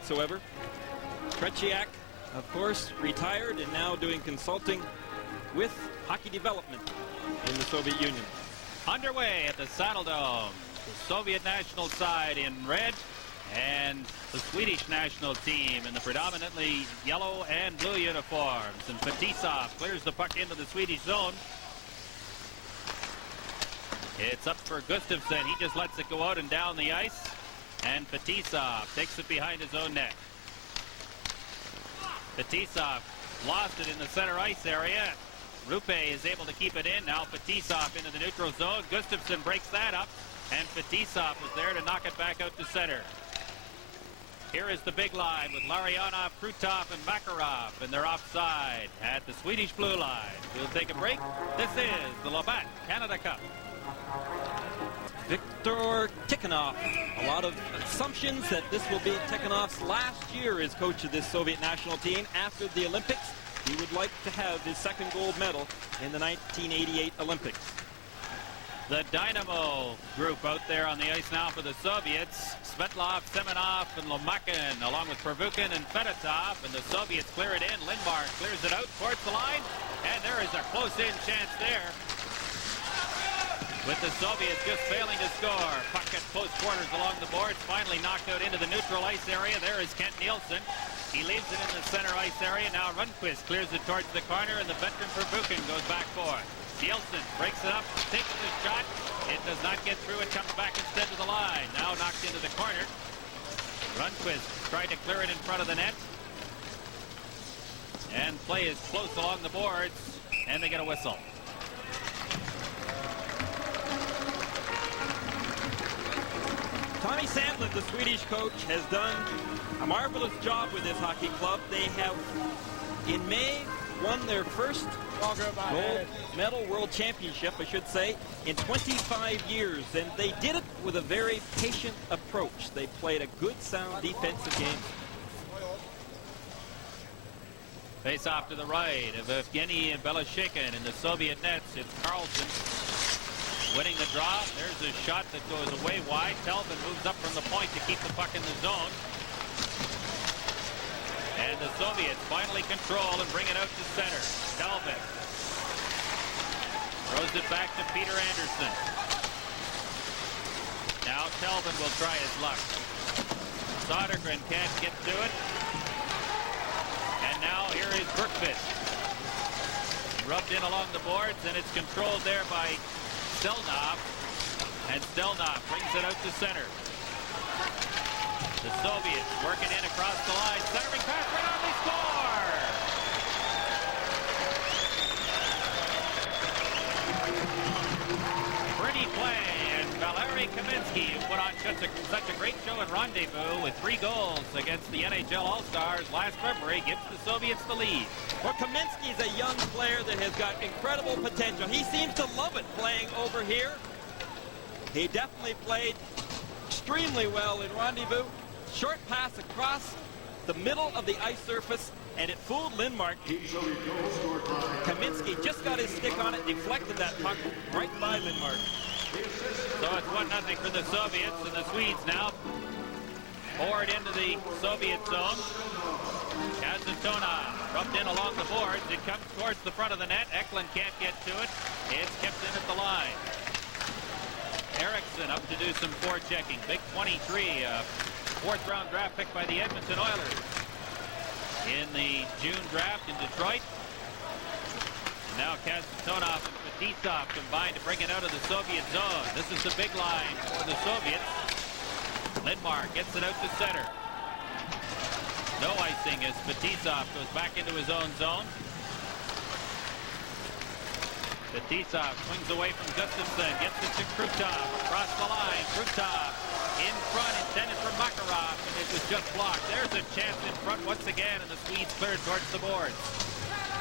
whatsoever. Kravchuk, of course, retired and now doing consulting with hockey development in the Soviet Union. Underway at the Saddledome. The Soviet national side in red and the Swedish national team in the predominantly yellow and blue uniforms. And Fetisov clears the puck into the Swedish zone. It's up for Gustafsson. He just lets it go out and down the ice. And Fetisov takes it behind his own net. Fetisov lost it in the center ice area. Rupe is able to keep it in. Now Fetisov into the neutral zone. Gustafsson breaks that up. And Fetisov is there to knock it back out to center. Here is the big line with Larionov, Krutov, and Makarov, and they're offside at the Swedish blue line. We'll take a break. This is the Labatt Canada Cup. Viktor Tikhonov. A lot of assumptions that this will be Tikhonov's last year as coach of this Soviet national team. After the Olympics, he would like to have his second gold medal in the 1988 Olympics. The Dynamo group out there on the ice now for the Soviets. Svetlov, Semenov, and Lomakin, along with Prvukhin and Fetitov. And the Soviets clear it in. Lindmark clears it out towards the line. And there is a close-in chance there, with the Soviets just failing to score. Puck at close quarters along the boards. Finally knocked out into the neutral ice area. There is K.Nilsson. He leaves it in the center ice area. Now Rundqvist clears it towards the corner, and the veteran Prvukhin goes back for it. Nielsen breaks it up, takes the shot. It does not get through. It comes back instead to the line. Now knocked into the corner. Rundqvist tried to clear it in front of the net. And play is close along the boards, and they get a whistle. Tommy Sandlund, the Swedish coach, has done a marvelous job with this hockey club. They have, in May, won their first gold medal, world championship, I should say, in 25 years. And they did it with a very patient approach. They played a good, sound defensive game. Face off to the right of Evgeny and Beloshekin in the Soviet nets. It's Л.Карлссон winning the draw. There's a shot that goes away wide. Telvin moves up from the point to keep the puck in the zone. And the Soviets finally control and bring it out to center. Telvin throws it back to Peter Anderson. Now Telvin will try his luck. Sodergren can't get to it. And now here is Bergqvist. Rubbed in along the boards, and it's controlled there by Stelnov. And Stelnov brings it out to center. The Soviets working in across the line. Centering pass right on, they score! Pretty play, and Valeri Kaminsky, who put on such a great show at Rendezvous with 3 goals against the NHL All-Stars last February, gives the Soviets the lead. Well, Kaminsky is a young player that has got incredible potential. He seems to love it playing over here. He definitely played extremely well in Rendezvous. Short pass across the middle of the ice surface, and it fooled Lindmark. Kaminsky just got his stick on it, deflected that puck right by Lindmark. So it's 1-0 for the Soviets, and the Swedes now poured into the Soviet zone. Kazatona rubbed in along the boards. It comes towards the front of the net. Eklund can't get to it. It's kept in at the line. Eriksson up to do some forechecking. Big 23, fourth-round draft pick by the Edmonton Oilers in the June draft in Detroit. And now Kazatona and Fetisov combined to bring it out of the Soviet zone. This is the big line for the Soviets. Lindmark gets it out to center. No icing as Fetisov goes back into his own zone. Fetisov swings away from Gustafsson, gets it to Krutov, across the line. Krutov in front, intended for Makarov, and it was just blocked. There's a chance in front once again, and the Swedes cleared towards the boards.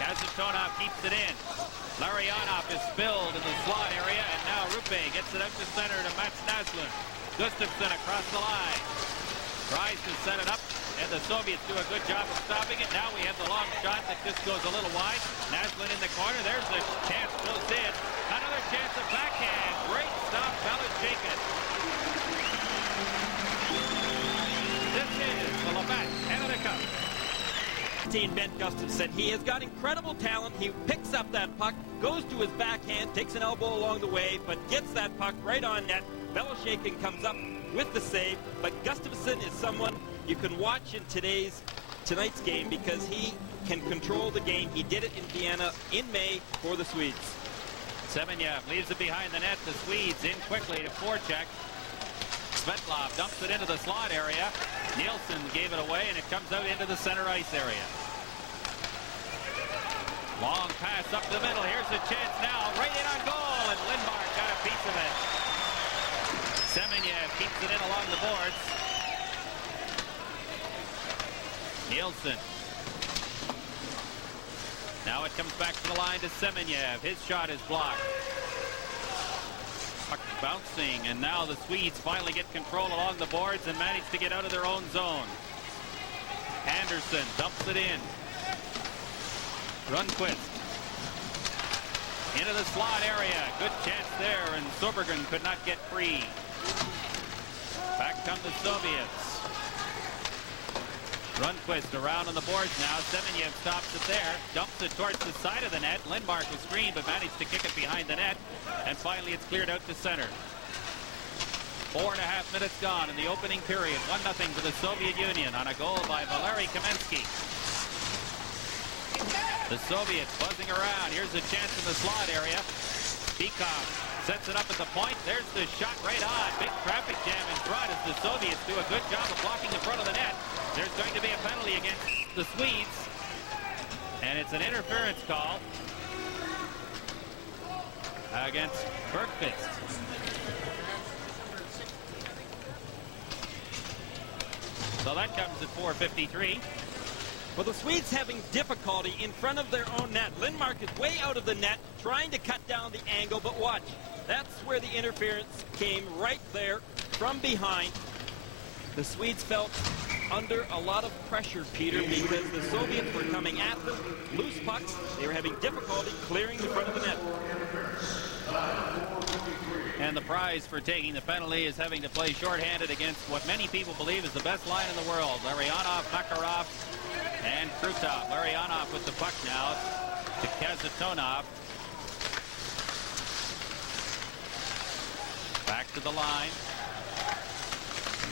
Kazatonov keeps it in. Larionov is spilled in the slot area, and now Rupe gets it up to center to Mats Naslund. Gustafsson across the line. Tries to set it up, and the Soviets do a good job of stopping it. Now we have the long shot that just goes a little wide. Naslund in the corner. There's a chance close in. Another chance of backhand. Great stop, Beloshekin. This is the Labatt in Ben Gustafsson. He has got incredible talent. He picks up that puck, goes to his backhand, takes an elbow along the way, but gets that puck right on net. Beloshakin comes up with the save, but Gustafsson is someone you can watch in tonight's game because he can control the game. He did it in Vienna in May for the Swedes. Semenyev leaves it behind the net. The Swedes in quickly to forecheck. Svetlov dumps it into the slot area. Nilsson gave it away, and it comes out into the center ice area. Long pass up the middle. Here's a chance now. Right in on goal, and Lindmark got a piece of it. Semenyev keeps it in along the boards. Nilsson. Now it comes back to the line to Semenyev. His shot is blocked. Puck bouncing, and now the Swedes finally get control along the boards and manage to get out of their own zone. Anderson dumps it in. Rundqvist. Into the slot area. Good chance there, and Sobergren could not get free. Back come the Soviets. Rundqvist around on the boards now. Semenyev stops it there. Dumps it towards the side of the net. Lindmark was screened but managed to kick it behind the net. And finally it's cleared out to center. 4.5 minutes gone in the opening period. 1-0 to the Soviet Union on a goal by Valeri Kamensky. The Soviets buzzing around. Here's a chance in the slot area. Bikov sets it up at the point. There's the shot right on. Big traffic jam in front as the Soviets do a good job of blocking the front of the net. There's going to be a penalty against the Swedes. And it's an interference call against Bergqvist. So that comes at 4:53. Well, the Swedes having difficulty in front of their own net. Lindmark is way out of the net, trying to cut down the angle, but watch. That's where the interference came, right there from behind. The Swedes felt under a lot of pressure, Peter, because the Soviets were coming at them, loose pucks. They were having difficulty clearing the front of the net. And the prize for taking the penalty is having to play shorthanded against what many people believe is the best line in the world. Larionov, Makarov, and Krutov. Larionov with the puck now to Kazantonov. Back to the line.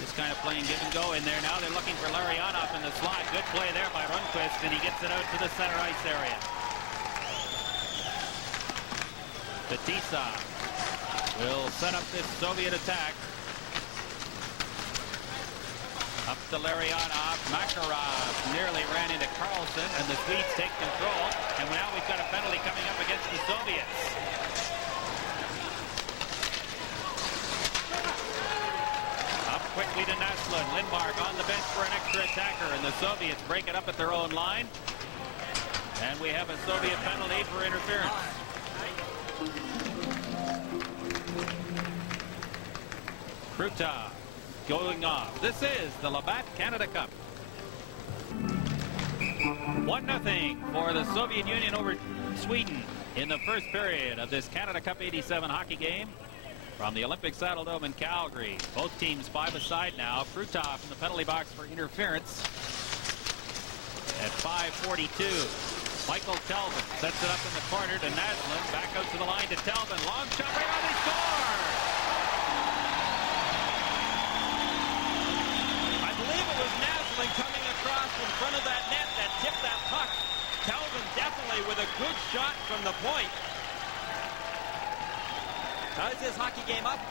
Just kind of playing give and go in there now. They're looking for Larionov in the slot. Good play there by Rundqvist, and he gets it out to the center ice area. Fetisov will set up this Soviet attack. Up to Larionov. Makarov nearly ran into K.Karlsson, and the Swedes take control. And now we've got a penalty coming up against the Soviets. Up quickly to Naslund. Lindmark on the bench for an extra attacker, and the Soviets break it up at their own line. And we have a Soviet penalty for interference. Krutov going off. This is the Labatt Canada Cup. 1-0 for the Soviet Union over Sweden in the first period of this Canada Cup 87 hockey game from the Olympic Saddledome in Calgary. Both teams five-a-side now. Krutov in the penalty box for interference at 5:42. Michael Telvin sets it up in the corner to Naslund. Back out to the line to Telvin. Long shot right on, they score! I believe it was Naslund coming across in front of that net that tipped that puck. Telvin definitely with a good shot from the point. Ties this hockey game up.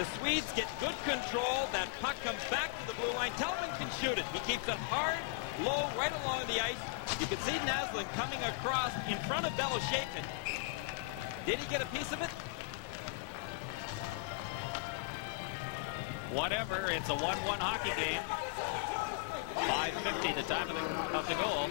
The Swedes get good control. That puck comes back to the blue line. Telvin can shoot it. He keeps it hard, low, right along the ice. You can see Naslund coming across in front of Beloshakin. Did he get a piece of it? Whatever, it's a 1-1 hockey game. 5:50, the time of the goal.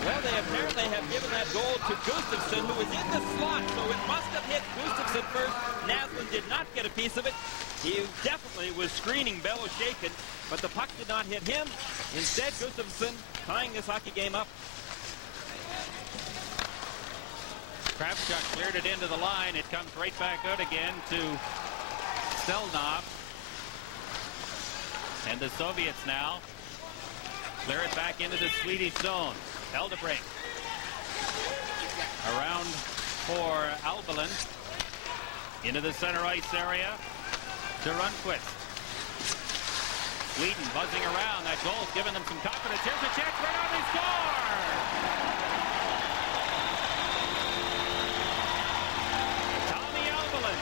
Well, they apparently have given that goal to Gustafsson, who was in the slot, so it must have hit Gustafsson first. Naslund did not get a piece of it. He definitely was screening Beloshakin, but the puck did not hit him. Instead, Gustafsson tying this hockey game up. Kravchuk cleared it into the line. It comes right back out again to Saddledome. And the Soviets now clear it back into the Swedish zone. Eldebrink. Around for Albalin. Into the center ice area to Rundqvist. Sweden buzzing around. That goal's giving them some confidence. Here's a chance right on. They score! Tommy Albalin.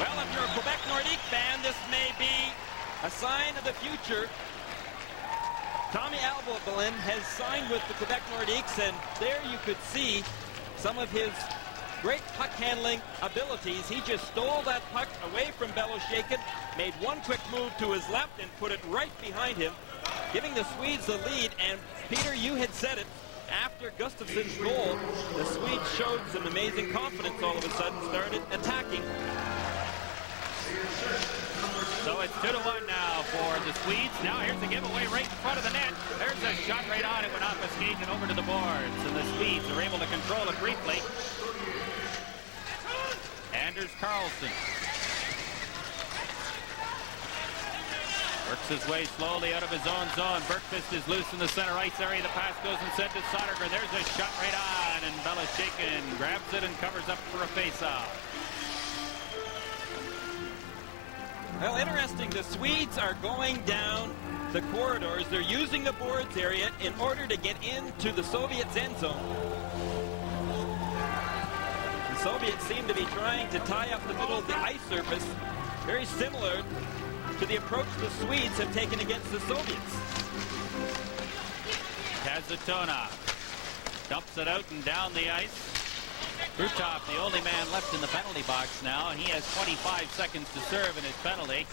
Well, if you're a Quebec Nordique fan, this may be a sign of the future. Tommy Albalin has signed with the Quebec Nordiques, and there you could see some of his great puck handling abilities. He just stole that puck away from Beloshakin, made one quick move to his left and put it right behind him, giving the Swedes the lead. And Peter, you had said it, after Gustafsson's goal, the Swedes showed some amazing confidence all of a sudden, started attacking. So it's 2-1 now for the Swedes. Now here's the giveaway right in front of the net. There's a shot right on it, went off a skate and over to the boards. And the Swedes are able to control it briefly. Anders Karlsson works his way slowly out of his own zone. Bergqvist is loose in the center ice area. The pass goes instead to Sodergren. There's a shot right on, and Beloshakin grabs it and covers up for a face-off. Well, interesting. The Swedes are going down the corridors. They're using the boards area in order to get into the Soviets' end zone. The Soviets seem to be trying to tie up the middle of the ice surface, very similar to the approach the Swedes have taken against the Soviets. Kazatona dumps it out and down the ice. Krutov, the only man left in the penalty box now, and he has 25 seconds to serve in his penalty.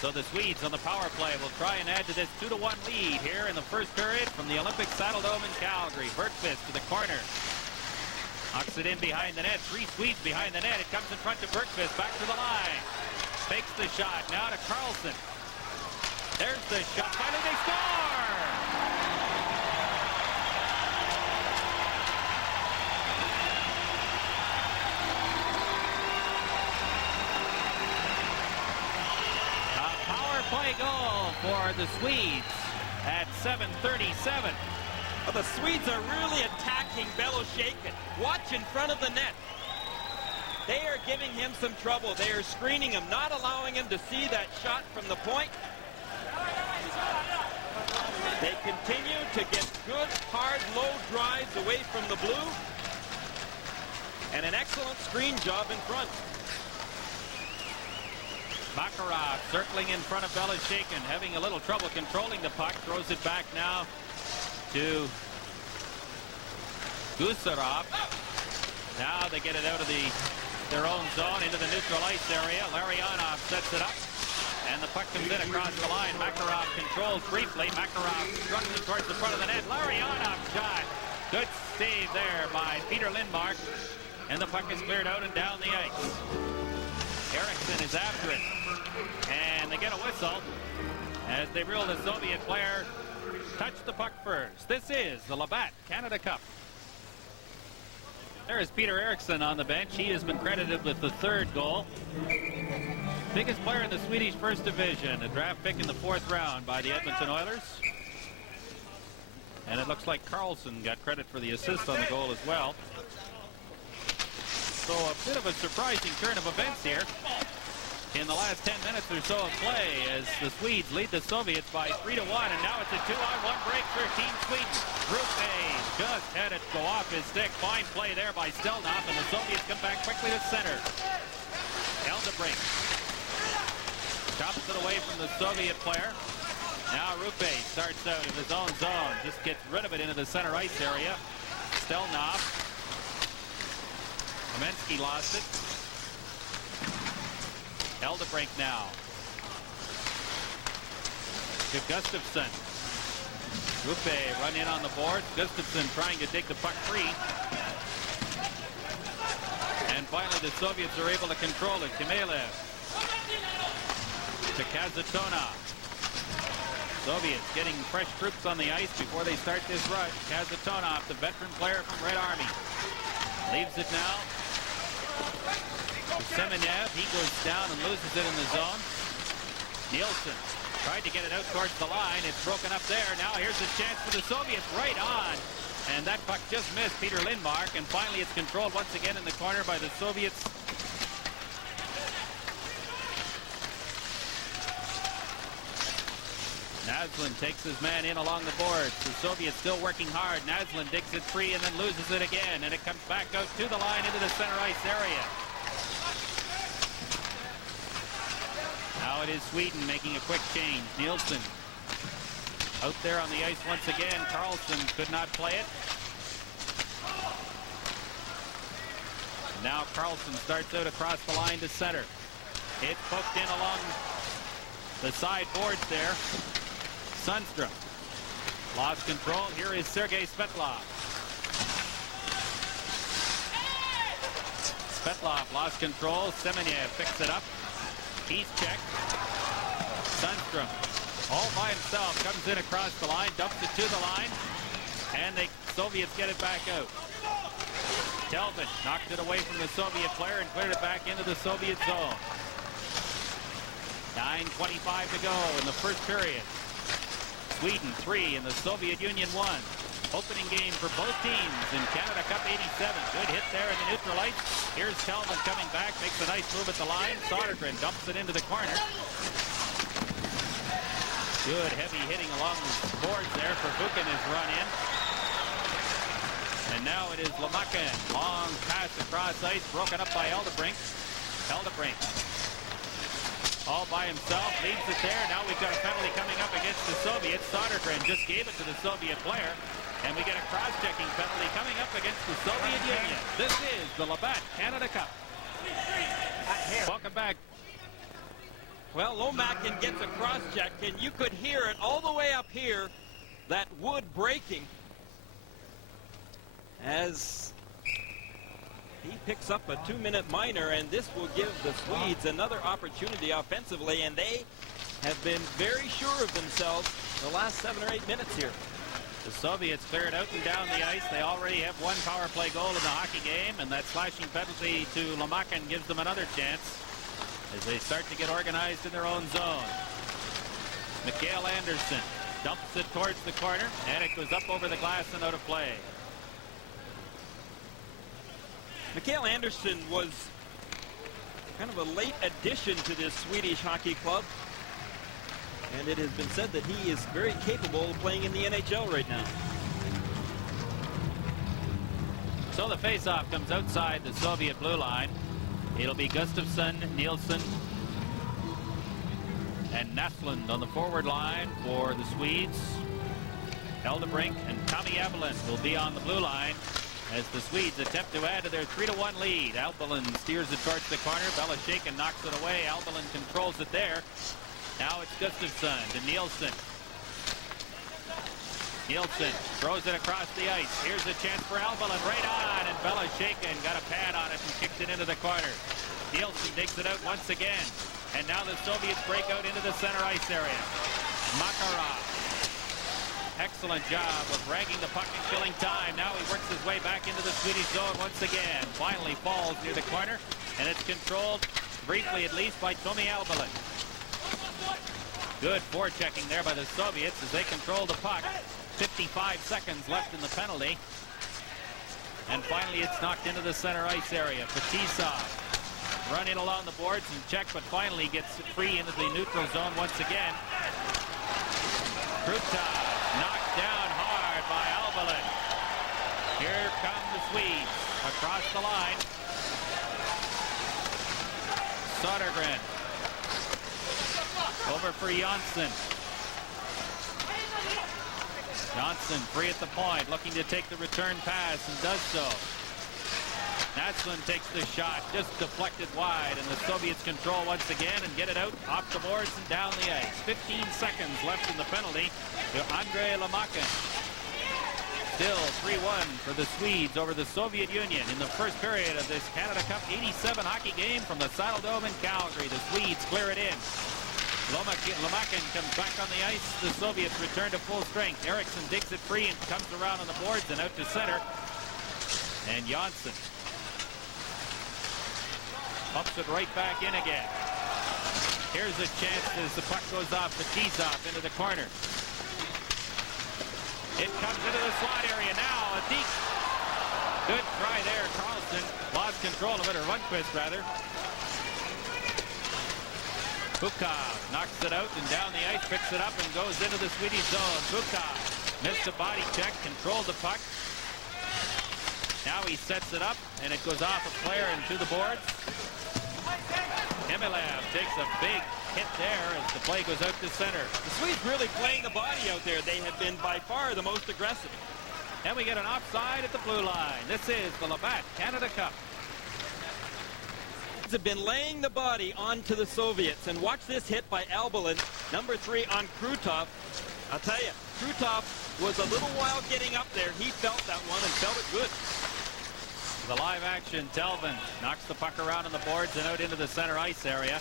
So the Swedes on the power play will try and add to this 2-1 lead here in the first period from the Olympic Saddledome in Calgary. Bergqvist to the corner. Knocks it in behind the net. 3 Swedes behind the net. It comes in front to Bergqvist. Back to the line. Fakes the shot. Now to Karlsson. There's the shot. Finally they score! Play goal for the Swedes at 7:37. Well, the Swedes are really attacking Beloshakin. Watch in front of the net. They are giving him some trouble. They are screening him, not allowing him to see that shot from the point. They continue to get good, hard, low drives away from the blue. And an excellent screen job in front. Makarov circling in front of Beloshakin, having a little trouble controlling the puck. Throws it back now to Gusarov. Now they get it out of their own zone into the neutral ice area. Larionov sets it up, and the puck comes in across the line. Makarov controls briefly. Makarov runs it towards the front of the net. Larionov shot. Good save there by Peter Lindmark, and the puck is cleared out and down the ice. Eriksson is after it, and they get a whistle as they rule the Soviet player touched the puck first. This is the Labatt Canada Cup. There is P.Eriksson on the bench. He has been credited with the 3rd goal. Biggest player in the Swedish First Division, a draft pick in the 4th round by the Edmonton Oilers. And it looks like Karlsson got credit for the assist on the goal as well. So a bit of a surprising turn of events here in the last 10 minutes or so of play as the Swedes lead the Soviets by 3-1, and now it's a 2-on-1 break for Team Sweden. Rupe just had it go off his stick. Fine play there by Saddledome, and the Soviets come back quickly to center. Eldebrink chops it away from the Soviet player. Now Rupe starts out in his own zone, just gets rid of it into the center ice area. Stelnov. Kamensky lost it. Eldebrink now to Gustafsson. Rupe run in on the board. Gustafsson trying to take the puck free. And finally the Soviets are able to control it. Kamelev to Kazatona. Soviets getting fresh troops on the ice before they start this rush. Kazatona, the veteran player from Red Army, leaves it now Semenyev, he goes down and loses it in the zone. Nilsson tried to get it out towards the line. It's broken up there. Now here's a chance for the Soviets right on. And that puck just missed Peter Lindmark. And finally it's controlled once again in the corner by the Soviets. Naslund takes his man in along the boards. The Soviets still working hard. Naslund digs it free and then loses it again. And it comes back out to the line into the center ice area. Now it is Sweden making a quick change. Nilsson out there on the ice once again. K.Karlsson could not play it. Now K.Karlsson starts out across the line to center. It's poked in along the side boards there. Sundstrom lost control. Here is Sergei Svetlov. Svetlov lost control. Semenyev picks it up. He's checked. Sundstrom all by himself comes in across the line, dumps it to the line, and the Soviets get it back out. Telvin knocked it away from the Soviet player and cleared it back into the Soviet zone. 9:25 to go in the first period. Sweden 3 and the Soviet Union 1. Opening game for both teams in Canada Cup 87. Good hit there in the neutral ice. Here's Telvin coming back, makes a nice move at the line. Sodergren dumps it into the corner. Good heavy hitting along the boards there for Buchan has run in. And now it is Lamakin. Long pass across ice, broken up by Eldebrink. Eldebrink all by himself, leaves it there. Now we've got a penalty coming up against the Soviets. Sodergren just gave it to the Soviet player. And we get a cross-checking penalty coming up against the Soviet Union. This is the Labatt Canada Cup. Welcome back. Well, Lomakin gets a cross-check, and you could hear it all the way up here, that wood breaking, as he picks up a 2-minute minor, and this will give the Swedes another opportunity offensively, and they have been very sure of themselves the last 7 or 8 minutes here. The Soviets cleared out and down the ice. They already have one power play goal in the hockey game, and that slashing penalty to Lamakin gives them another chance as they start to get organized in their own zone. Mikael Anderson dumps it towards the corner, and it goes up over the glass and out of play. Mikael Anderson was kind of a late addition to this Swedish hockey club. And it has been said that he is very capable of playing in the NHL right now. So the face-off comes outside the Soviet blue line. It'll be Gustafsson, Nilsson, and Naslund on the forward line for the Swedes. Eldebrink and Tommy Evelyn will be on the blue line as the Swedes attempt to add to their 3-1 lead. Albelin steers it towards the corner. Beloshakin knocks it away. Albelin controls it there. Now it's Gustafsson to Nilsson. Nilsson throws it across the ice. Here's a chance for Albelin right on, and Beloshakin got a pad on it and kicked it into the corner. Nilsson digs it out once again, and now the Soviets break out into the center ice area. Makarov. Excellent job of dragging the puck and killing time. Now he works his way back into the Swedish zone once again. Finally falls near the corner, and it's controlled, briefly at least, by Tommy Albelin. Good forechecking there by the Soviets as they control the puck. 55 seconds left in the penalty. And finally it's knocked into the center ice area. Fetisov run in along the boards and check, but finally gets free into the neutral zone once again. Krutov knocked down hard by Albelin. Here come the Swedes across the line. Sodergren over for Jonsson. Jonsson free at the point, looking to take the return pass and does so. Naslund takes the shot, just deflected wide, and the Soviets control once again and get it out off the boards and down the ice. 15 seconds left in the penalty to Andrei Lamakin. Still 3-1 for the Swedes over the Soviet Union in the first period of this Canada Cup 87 hockey game from the Saddledome in Calgary. The Swedes clear it in. Lamakin comes back on the ice. The Soviets return to full strength. Eriksson digs it free and comes around on the boards and out to center. And Jonsson Ups it right back in again. Here's a chance as the puck goes off Fetisov into the corner. It comes into the slot area now. A deep. Good try there. K.Rilsson lost control of it, or Lundqvist rather. Bukov knocks it out and down the ice, picks it up and goes into the Swedish zone. Bukov missed the body check, controlled the puck. Now he sets it up and it goes off a player and to the boards. Hemilev takes a big hit there as the play goes out to center. The Swedes really playing the body out there. They have been by far the most aggressive. And we get an offside at the blue line. This is the Labatt Canada Cup. Have been laying the body onto the Soviets. And watch this hit by Albelin, number 3 on Krutov. I'll tell you, Krutov was a little while getting up there. He felt that one and felt it good. The live action, Delvin knocks the puck around on the boards and out into the center ice area.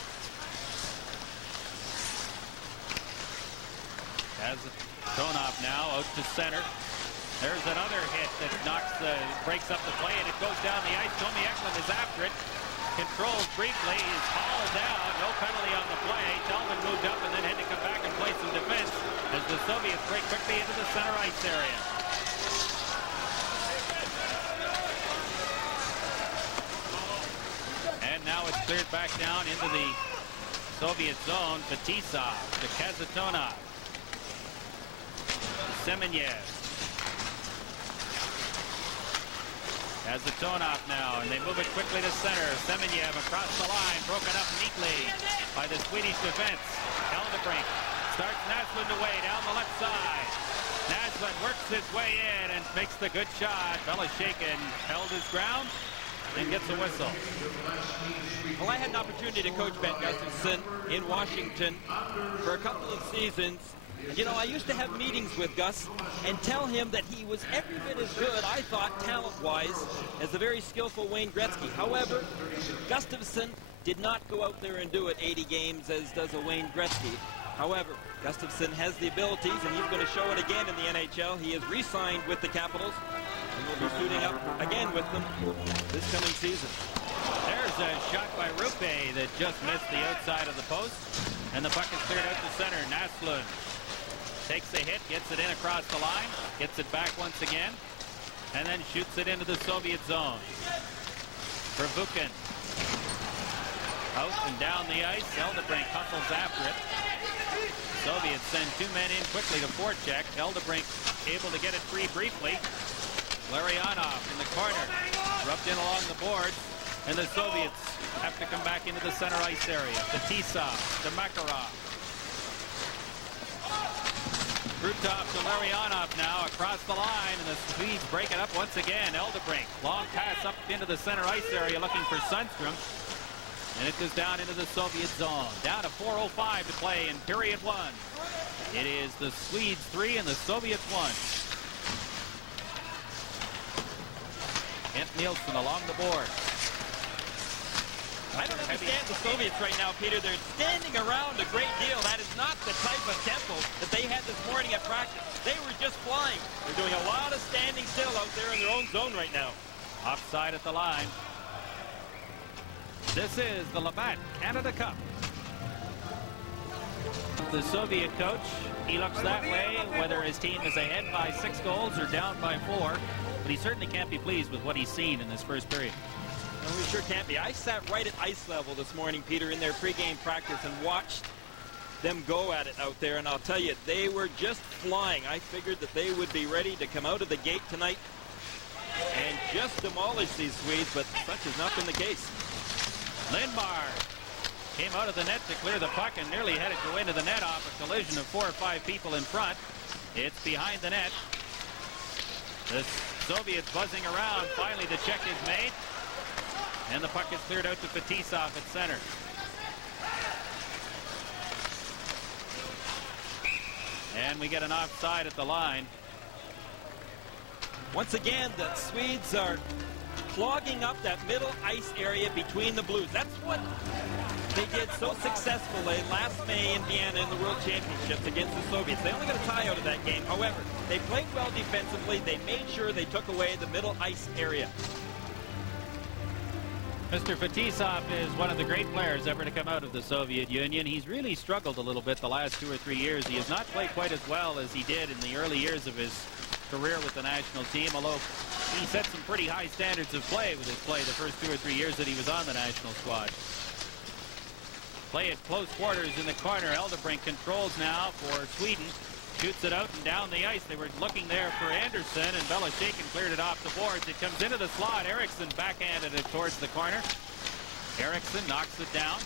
Kazanov now out to center. There's another hit that breaks up the play, and it goes down the ice. Т.Эклунд is after it. Controlled briefly, is hauled down. No penalty on the play. Delvin moved up and then had to come back and play some defense as the Soviets break quickly into the center ice area. And now it's cleared back down into the Soviet zone. Fetisov to Kazatona. Semenyev. Kazatona now, and they move it quickly to center. Semenyev across the line, broken up neatly by the Swedish defense. Heldebrink starts Naslund away down the left side. Naslund works his way in and makes the good shot. Beloshakin held his ground and gets a whistle. Well, I had an opportunity to coach Ben Gustafson in Washington for a couple of seasons. You know, I used to have meetings with Gus and tell him that he was every bit as good, I thought, talent-wise, as the very skillful Wayne Gretzky. However, Gustafson did not go out there and do it 80 games as does a Wayne Gretzky. However, Gustafson has the abilities, and he's going to show it again in the NHL. He is re-signed with the Capitals, and will be suiting up again with them this coming season. There's a shot by Rupe that just missed the outside of the post, and the puck is cleared out to center. Naslund takes a hit, gets it in across the line, gets it back once again, and then shoots it into the Soviet zone. Prvukhin out and down the ice. Heldebrink hustles after it. Soviets send 2 men in quickly to forecheck. Heldebrink able to get it free briefly. Larionov in the corner, rubbed in along the boards, and the Soviets have to come back into the center ice area. Fetisov to Makarov. Krutov to Larionov now across the line, and the Swedes break it up once again. Heldebrink, long pass up into the center ice area looking for Sundstrom, and it goes down into the Soviet zone. Down to 4:05 to play in period 1. It is the Swedes 3 and the Soviets 1. K.Nilsson along the board. I don't understand the Soviets right now, Peter. They're standing around a great deal. That is not the type of tempo that they had this morning at practice. They were just flying. They're doing a lot of standing still out there in their own zone right now. Offside at the line. This is the Labatt Canada Cup. The Soviet coach, he looks that way, whether his team is ahead by 6 goals or down by 4. But he certainly can't be pleased with what he's seen in this first period. No, we sure can't be. I sat right at ice level this morning, Peter, in their pregame practice and watched them go at it out there. And I'll tell you, they were just flying. I figured that they would be ready to come out of the gate tonight and just demolish these Swedes, but such has not been the case. Lindbar came out of the net to clear the puck and nearly had it go into the net off a collision of 4 or 5 people in front. It's behind the net. The Soviets buzzing around. Finally, the check is made. And the puck is cleared out to Fetisov at center. And we get an offside at the line. Once again, the Swedes are clogging up that middle ice area between the Blues. That's what they did so successfully last May in Vienna in the World Championships against the Soviets. They only got a tie out of that game. However, they played well defensively. They made sure they took away the middle ice area. Mr. Fetisov is one of the great players ever to come out of the Soviet Union. He's really struggled a little bit the last 2 or 3 years. He has not played quite as well as he did in the early years of his career with the national team, although he set some pretty high standards of play with his play the first 2 or 3 years that he was on the national squad. Play at close quarters in the corner. Eldebrink controls now for Sweden. Shoots it out and down the ice. They were looking there for Anderson, and Beloshakin cleared it off the boards. It comes into the slot. Eriksson backhanded it towards the corner. Eriksson knocks it down.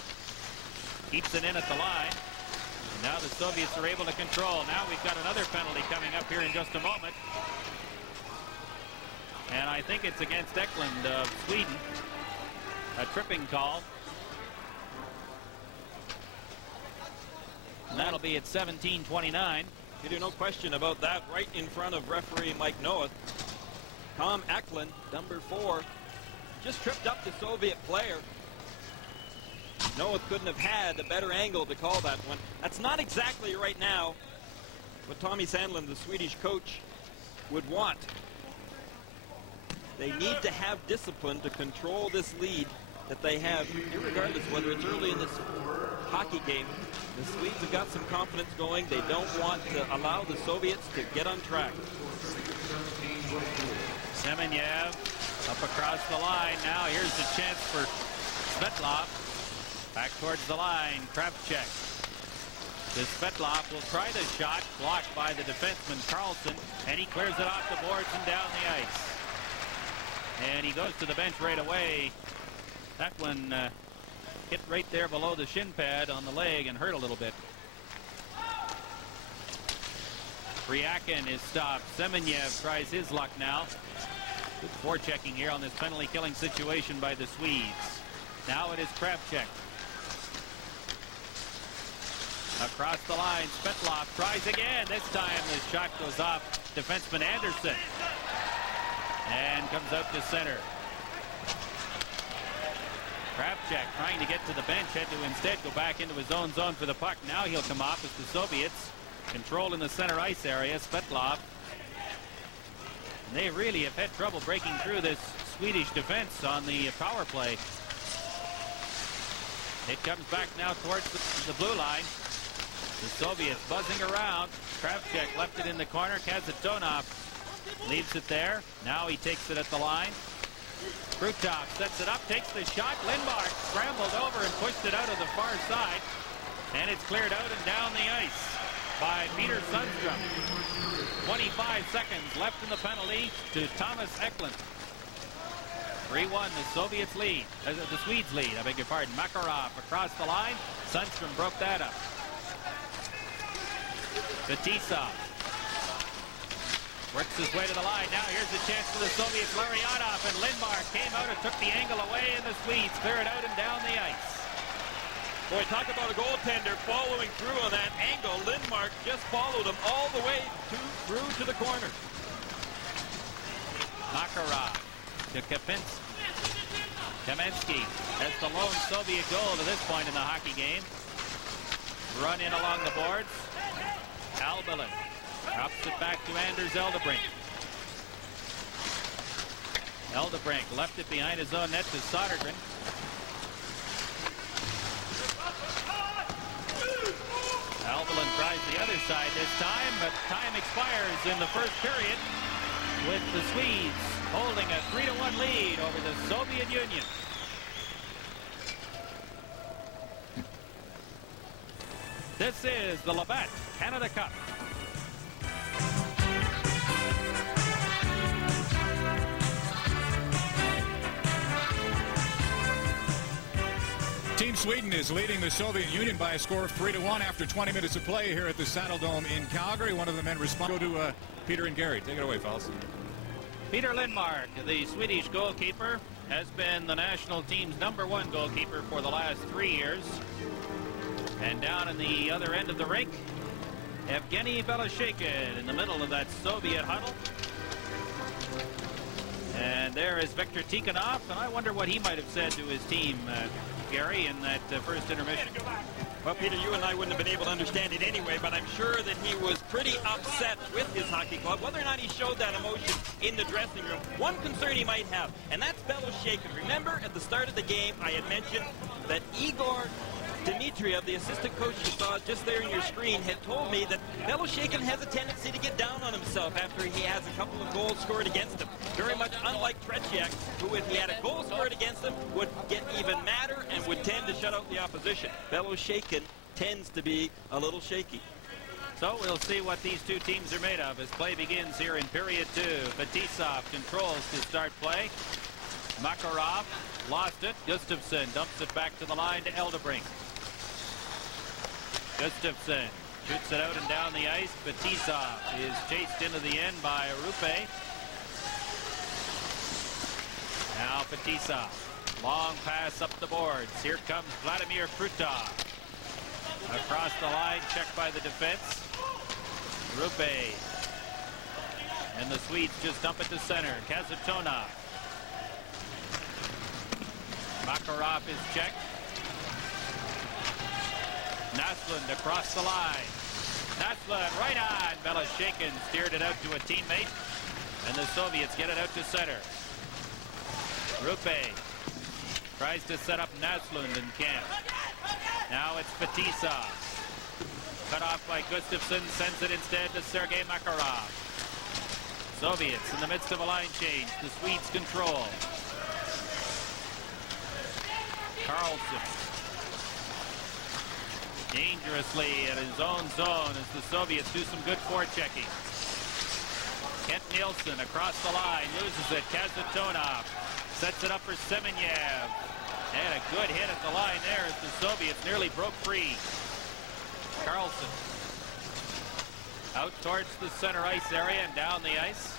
Keeps it in at the line. And now the Soviets are able to control. Now we've got another penalty coming up here in just a moment. And I think it's against Т.Эклунд of Sweden. A tripping call. And that'll be at 17:29. No question about that. Right in front of referee Mike Ноэт. Т.Эклунд, number 4, just tripped up the Soviet player. Ноэт couldn't have had a better angle to call that one. That's not exactly right now what Tommy Sandlund, the Swedish coach, would want. They need to have discipline to control this lead that they have, regardless whether it's early in this hockey game. The Swedes have got some confidence going. They don't want to allow the Soviets to get on track. Semenyev up across the line. Now here's the chance for Svetlov. Back towards the line. Kravchuk. The Svetlov will try the shot. Blocked by the defenseman K.Rilsson. And he clears it off the boards and down the ice. And he goes to the bench right away. That one hit right there below the shin pad on the leg and hurt a little bit. Ryakin is stopped. Semenyev tries his luck now. Good forechecking here on this penalty killing situation by the Swedes. Now it is Kravchuk. Across the line, Svetlov tries again. This time the shot goes off defenseman Anderson. And comes out to center. Kravchuk trying to get to the bench, had to instead go back into his own zone for the puck. Now he'll come off as the Soviets control in the center ice area. Svetlov. And they really have had trouble breaking through this Swedish defense on the power play. It comes back now towards the blue line. The Soviets buzzing around. Kravchuk left it in the corner. Kazantonov leaves it there. Now he takes it at the line. Krutov sets it up, takes the shot. Lindmark scrambled over and pushed it out of the far side. And it's cleared out and down the ice by Peter Sundstrom. 25 seconds left in the penalty to Thomas Ä.Klund. 3-1, the Soviets lead. The Swedes lead, I beg your pardon. Makarov across the line. Sundstrom broke that up. Fettisov works his way to the line. Now here's the chance for the Soviets. Larionov and Lindmark came out and took the angle away, and the Swedes clear it out and down the ice. Boy, talk about a goaltender following through on that angle. Lindmark just followed him all the way through to the corner. Makarov to Kamensky has the lone Soviet goal to this point in the hockey game. Run in along the boards. Albalin drops it back to Anders Eldebrink. Eldebrink left it behind his own net to Sodergren. Albalin tries the other side this time, but time expires in the first period with the Swedes holding a 3-1 lead over the Soviet Union. This is the Labatt Canada Cup. Team Sweden is leading the Soviet Union by a score of 3-1 after 20 minutes of play here at the Saddledome in Calgary. One of the men respond. Go to Peter and Gary. Take it away, fellas. Peter Lindmark, the Swedish goalkeeper, has been the national team's #1 goalkeeper for the last 3 years. And down in the other end of the rink, Evgeny Beloshakin in the middle of that Soviet huddle. And there is Viktor Tikhonov, and I wonder what he might have said to his team Gary, in that first intermission. Well, Peter, you and I wouldn't have been able to understand it anyway, but I'm sure that he was pretty upset with his hockey club, whether or not he showed that emotion in the dressing room. One concern he might have, and that's Beloshakin. Remember, at the start of the game, I had mentioned that Igor Dmitriev, the assistant coach you saw just there on your screen, had told me that Beloshakin has a tendency to get down on himself after he has a couple of goals scored against him. Very much unlike Tretiak, who, if he had a goal scored against him, would get even madder and would tend to shut out the opposition. Beloshakin tends to be a little shaky. So we'll see what these two teams are made of as play begins here in period 2. Fetisov controls to start play. Makarov lost it. Gustafsson dumps it back to the line to Eldebrink. Gustafsson shoots it out and down the ice. Fetisov is chased into the end by Rupe. Now Fetisov. Long pass up the boards. Here comes Vladimir Krutov. Across the line, checked by the defense. Rupe. And the Swedes just dump it to center. Kazatona. Makarov is checked. Naslund across the line. Naslund right on. Beloshakin steered it out to a teammate. And the Soviets get it out to center. Rupe tries to set up Naslund and can't. Now it's Fetisov. Cut off by Gustafsson. Sends it instead to Sergei Makarov. Soviets in the midst of a line change. The Swedes control. K.Karlsson. Dangerously at his own zone as the Soviets do some good forechecking. K.Nilsson across the line, loses it. Kazatona sets it up for Semenyev. And a good hit at the line there as the Soviets nearly broke free. K.Karlsson out towards the center ice area and down the ice.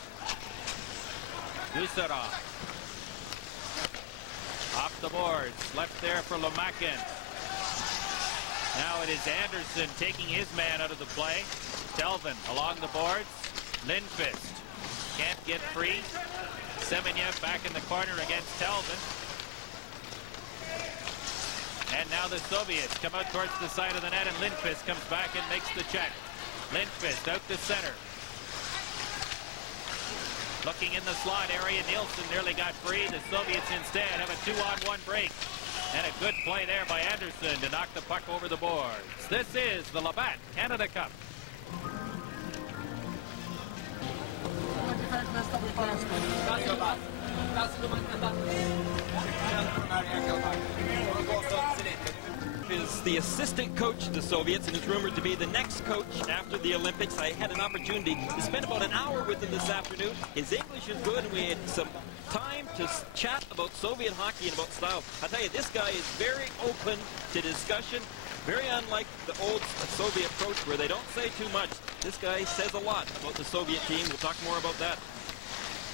Gusarov off the boards, left there for Lomakin. Now it is Anderson taking his man out of the play. Delvin along the boards. Lindqvist can't get free. Semenyev back in the corner against Delvin. And now the Soviets come out towards the side of the net, and Lindqvist comes back and makes the check. Lindqvist out to center. Looking in the slot area, Nilsson nearly got free. The Soviets instead have a 2-on-1 break. And a good play there by Anderson to knock the puck over the boards. This is the Labatt Canada Cup. Is the assistant coach of the Soviets and is rumored to be the next coach after the Olympics. I had an opportunity to spend about an hour with him this afternoon. His English is good, and we had some time to chat about Soviet hockey and about style. I tell you, this guy is very open to discussion, very unlike the old Soviet approach where they don't say too much. This guy says a lot about the Soviet team. We'll talk more about that.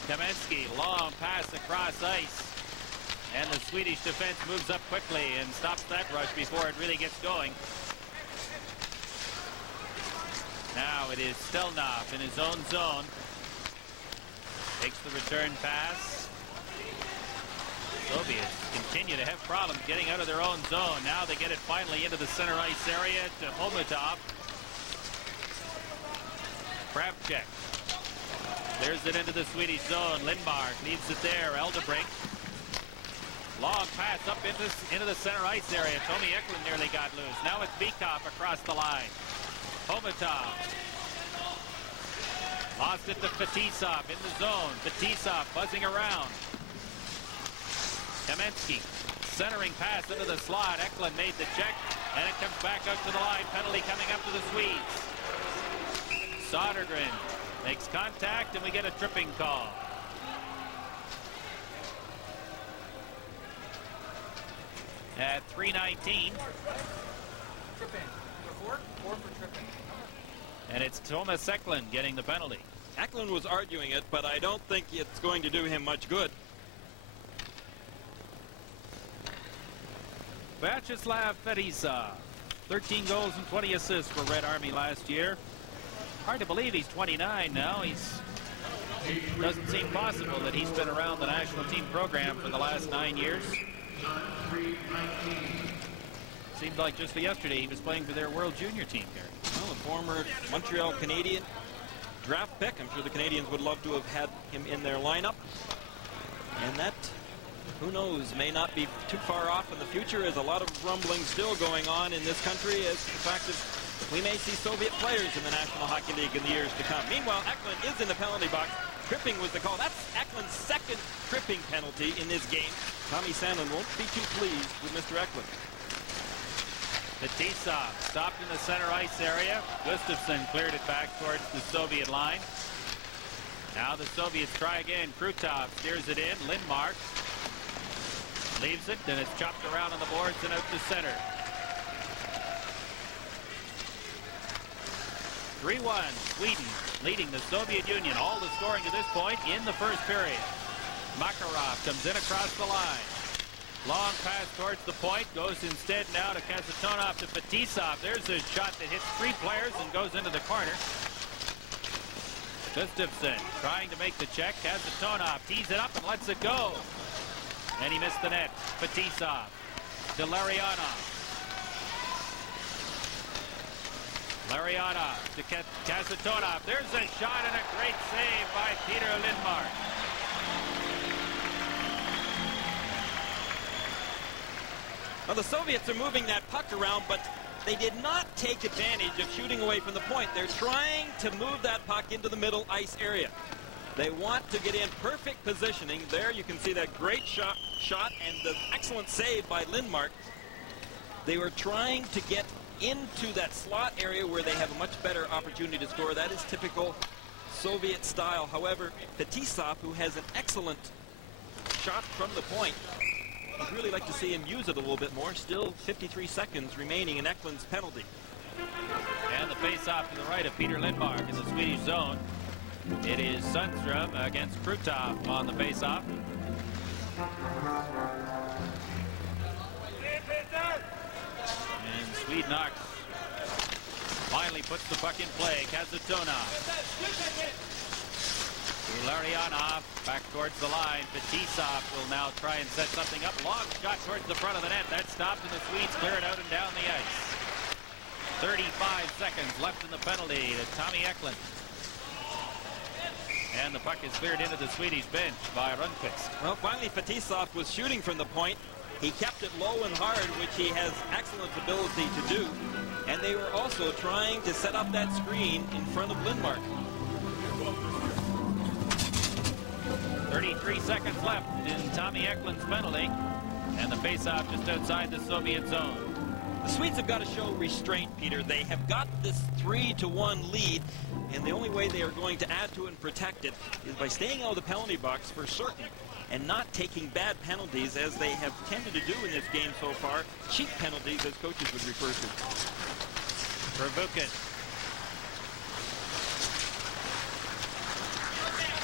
Kamensky, long pass across ice. And the Swedish defense moves up quickly and stops that rush before it really gets going. Now it is Stelnov in his own zone. Takes the return pass. Soviets continue to have problems getting out of their own zone. Now they get it finally into the center ice area to Homatov. Kravchuk clears it into the Swedish zone. Lindmark leaves it there. Eldebrink. Long pass up into the center ice area. Т.Эклунд nearly got loose. Now it's Bikov across the line. Homatov. Lost it to Fetisov in the zone. Fetisov buzzing around. Kamensky. Centering pass into the slot. Eklund made the check. And it comes back out to the line. Penalty coming up to the Swedes. Sodergren makes contact and we get a tripping call. At 3:19. And it's Thomas Eklund getting the penalty. Eklund was arguing it, but I don't think it's going to do him much good. Vyacheslav Fetisov, 13 goals and 20 assists for Red Army last year. Hard to believe he's 29 now. Doesn't seem possible that he's been around the national team program for the last 9 years. Seemed like just yesterday he was playing for their World Junior team here. Well, a former Montreal Canadian draft pick. I'm sure the Canadians would love to have had him in their lineup. And that, who knows, may not be too far off in the future, as a lot of rumbling still going on in this country as the fact that we may see Soviet players in the National Hockey League in the years to come. Meanwhile, Eklund is in the penalty box. Tripping was the call. That's Eklund's second tripping penalty in this game. Tommy Sandlin won't be too pleased with Mr. Eklund. Fetisov stopped in the center ice area. Gustafsson cleared it back towards the Soviet line. Now the Soviets try again. Krutov steers it in. Lindmark leaves it, and it's chopped around on the boards and out to center. 3-1, Sweden leading the Soviet Union. All the scoring to this point in the first period. Makarov comes in across the line. Long pass towards the point, goes instead now to Kazanov to Fetisov. There's a shot that hits three players and goes into the corner. Gustafsson trying to make the check. Kazanov tees it up and lets it go. And he missed the net. Fetisov to Larionov. Larionov to Kazanov. There's a shot and a great save by Peter Lindmark. Well, the Soviets are moving that puck around, but they did not take advantage of shooting away from the point. They're trying to move that puck into the middle ice area. They want to get in perfect positioning. There you can see that great shot and the excellent save by Lindmark. They were trying to get into that slot area where they have a much better opportunity to score. That is typical Soviet style. However, Fetisov, who has an excellent shot from the point, I'd really like to see him use it a little bit more. Still 53 seconds remaining in Eklund's penalty. And the face-off to the right of Peter Lindmark in the Swedish zone. It is Sundström against Krutov on the face-off. And Sweden finally puts the puck in play. Kazanov. Larionov back towards the line. Fetisov will now try and set something up. Long shot towards the front of the net. That stopped, and the Swedes clear it out and down the ice. 35 seconds left in the penalty to Tommy Eklund. And the puck is cleared into the Swedish bench by Rundqvist. Well, finally Fetisov was shooting from the point. He kept it low and hard, which he has excellent ability to do. And they were also trying to set up that screen in front of Lindmark. 33 seconds left in Tommy Eklund's penalty, and the faceoff just outside the Soviet zone. The Swedes have got to show restraint, Peter. They have got this 3-1 lead, and the only way they are going to add to it and protect it is by staying out of the penalty box for certain and not taking bad penalties, as they have tended to do in this game so far. Cheap penalties, as coaches would refer to. Prvukhin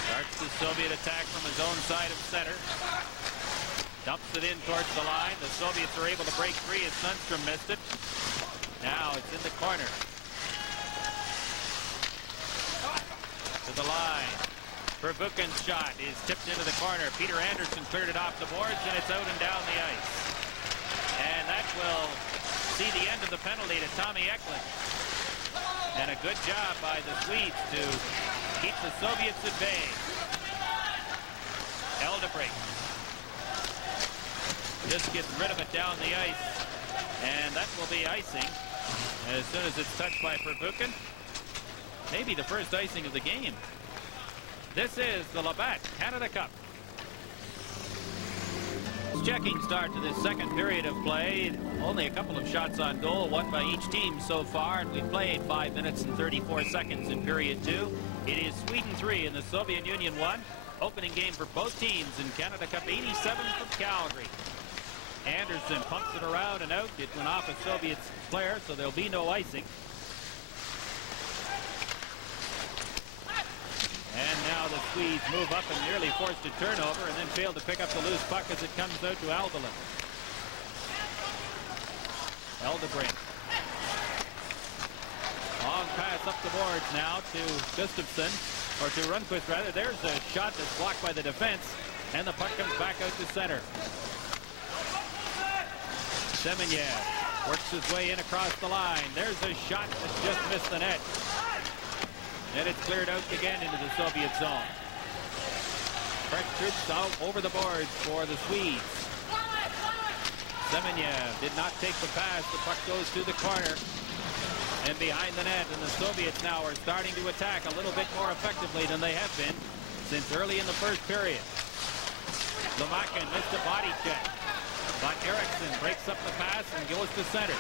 starts the Soviet attack from his own side of center. Dumps it in towards the line. The Soviets are able to break free as Sundström missed it. Now it's in the corner. To the line. Prvukhin's shot is tipped into the corner. Peter Anderson cleared it off the boards, and it's out and down the ice. And that will see the end of the penalty to Tommy Eklund. And a good job by the Swedes to keep the Soviets at bay. Eldebring just gets rid of it down the ice, and that will be icing as soon as it's touched by Prvukhin. Maybe the first icing of the game. This is the Labatt Canada Cup. Checking start to this second period of play. Only a couple of shots on goal, one by each team so far, and we've played 5 minutes and 34 seconds in period 2. It is Sweden 3 and the Soviet Union 1. Opening game for both teams in Canada Cup 87 from Calgary. Anderson pumps it around and out. It went off a Soviet player, so there'll be no icing. And now the Swedes move up and nearly forced a turnover and then fail to pick up the loose puck as it comes out to Alvelin. Eldebring. Long pass up the boards now to Gustafsson, or to Rundqvist rather. There's a shot that's blocked by the defense, and the puck comes back out to center. Semenyev works his way in across the line. There's a shot that just missed the net. And it's cleared out again into the Soviet zone. Fresh troops out over the boards for the Swedes. Semenyev did not take the pass. The puck goes to the corner and behind the net. And the Soviets now are starting to attack a little bit more effectively than they have been since early in the first period. Lamakin missed a body check, but Eriksson breaks up the pass and goes to center.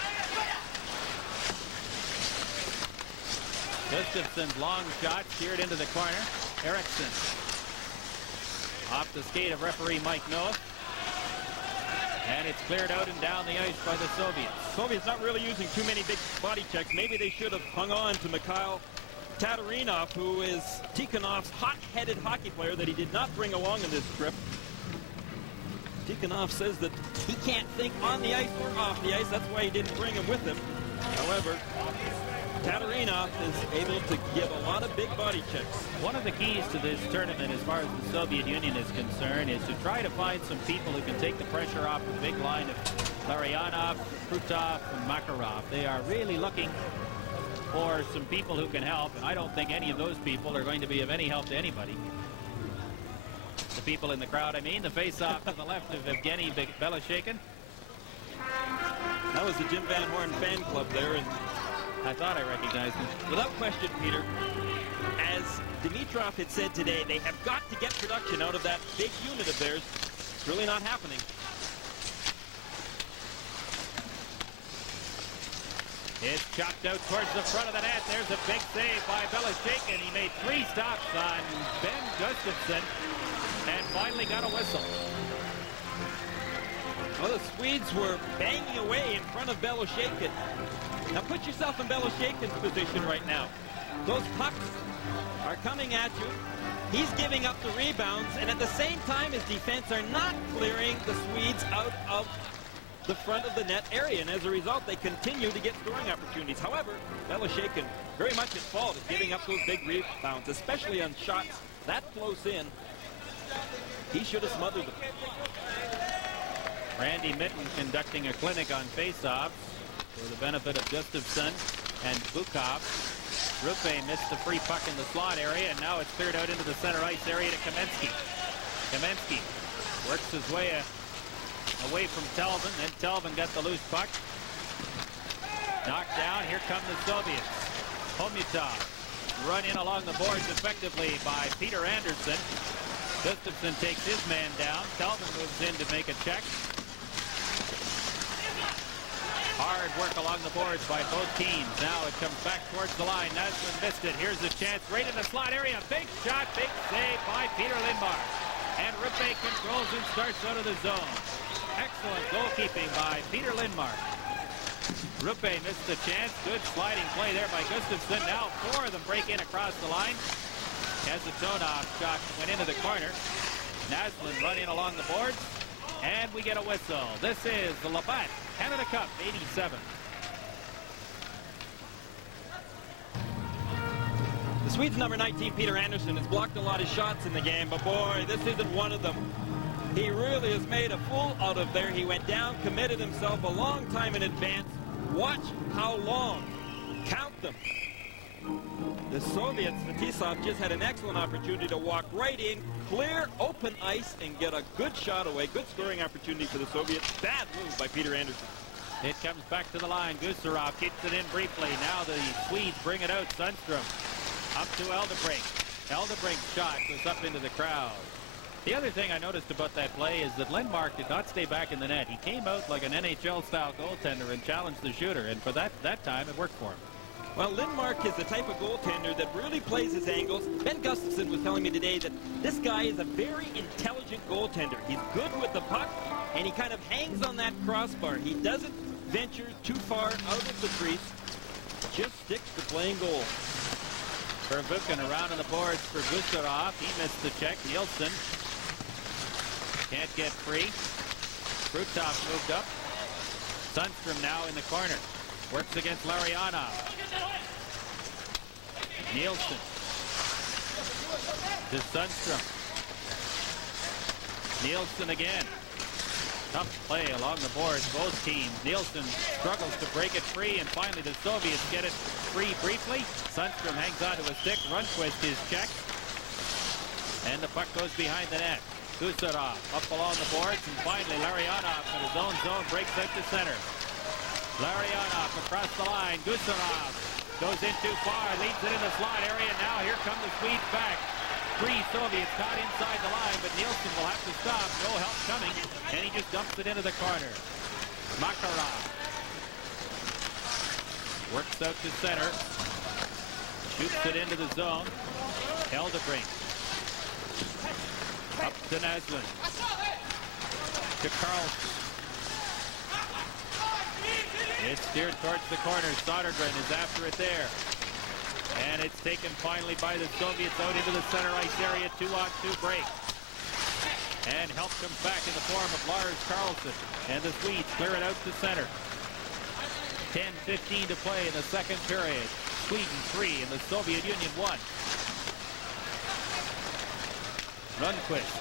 Gustafsson's long shot steered into the corner. Eriksson off the skate of referee Mike Noeet. And it's cleared out and down the ice by the Soviets. Soviets not really using too many big body checks. Maybe they should have hung on to Mikhail Tatarinov, who is Tikhonov's hot-headed hockey player that he did not bring along in this trip. Tikhonov says that he can't think on the ice or off the ice. That's why he didn't bring him with him. However, Tatarinov is able to give a lot of big body checks. One of the keys to this tournament, as far as the Soviet Union is concerned, is to try to find some people who can take the pressure off the big line of Larionov, Krutov, and Makarov. They are really looking for some people who can help, and I don't think any of those people are going to be of any help to anybody. The people in the crowd, I mean. The face-off to the left of Evgeny Beloshekin. That was the Jim Van Horn fan club there, and I thought I recognized him. Without question, Peter, as Dimitrov had said today, they have got to get production out of that big unit of theirs. It's really not happening. It's chopped out towards the front of the net. There's a big save by Beloshekin. He made 3 stops on Ben Gustafsson and finally got a whistle. Well, the Swedes were banging away in front of Beloshekin. Now put yourself in Beloshekin's position right now. Those pucks are coming at you. He's giving up the rebounds, and at the same time his defense are not clearing the Swedes out of the front of the net area, and as a result they continue to get scoring opportunities. However, Beloshekin very much at fault of giving up those big rebounds, especially on shots that close in. He should have smothered them. Randy Mitten conducting a clinic on face-offs for the benefit of Gustafsson and Bukov. Rupe missed the free puck in the slot area, and now it's cleared out into the center ice area to Kamensky. Kamensky works his way away from Telvin, then Telvin got the loose puck. Knocked down, here come the Soviets. Homutov run in along the boards effectively by Peter Anderson. Gustafsson takes his man down. Telvin moves in to make a check. Hard work along the boards by both teams. Now it comes back towards the line. Naslund missed it. Here's the chance right in the slot area. Big shot, big save by Peter Lindmark. And Rupe controls and starts out of the zone. Excellent goalkeeping by Peter Lindmark. Rupe missed the chance. Good sliding play there by Gustafsson. Now 4 of them break in across the line. Kazatonov's shot went into the corner. Naslund run in along the boards. And we get a whistle. This is the Labatt Canada Cup 87. The Swedes' number 19, Peter Anderson, has blocked a lot of shots in the game, but boy, this isn't one of them. He really has made a fool out of there. He went down, committed himself a long time in advance. Watch how long. Count them. The Soviets, Fetisov, just had an excellent opportunity to walk right in, clear, open ice, and get a good shot away. Good scoring opportunity for the Soviets. Bad move by Peter Anderson. It comes back to the line. Gusarov keeps it in briefly. Now the Swedes bring it out. Sundstrom up to Eldebrink. Eldebrink's shot goes up into the crowd. The other thing I noticed about that play is that Lindmark did not stay back in the net. He came out like an NHL-style goaltender and challenged the shooter, and for that time it worked for him. Well, Lindmark is the type of goaltender that really plays his angles. Ben Gustafsson was telling me today that this guy is a very intelligent goaltender. He's good with the puck, and he kind of hangs on that crossbar. He doesn't venture too far out of the crease. Just sticks to playing goal. Первухин around on the boards for Gusarov. He missed the check. Nilsson can't get free. Krutov moved up. Sundstrom now in the corner. Works against Larionov. Nilsson to Sundstrom. Nilsson again. Tough play along the boards, both teams. Nilsson struggles to break it free, and finally the Soviets get it free briefly. Sundstrom hangs onto a stick. Rundqvist is checked. And the puck goes behind the net. Gusarov up along the boards, and finally Larionov in his own zone breaks out to center. Larionov across the line. Gusarov goes in too far, leads it in the slot area. Now here come the Swedes back. 3 Soviets caught inside the line, but Nilsson will have to stop. No help coming, and he just dumps it into the corner. Makarov works out to center. Shoots it into the zone. Hildebrink. Up to Naslund. To K.Karlsson. It's steered towards the corner. Sodergren is after it there. And it's taken finally by the Soviets out into the center ice area. 2-on-2 break. And help comes back in the form of L.Kарлsson. And the Swedes clear it out to center. 10:15 to play in the second period. Sweden 3 and the Soviet Union 1. Rundqvist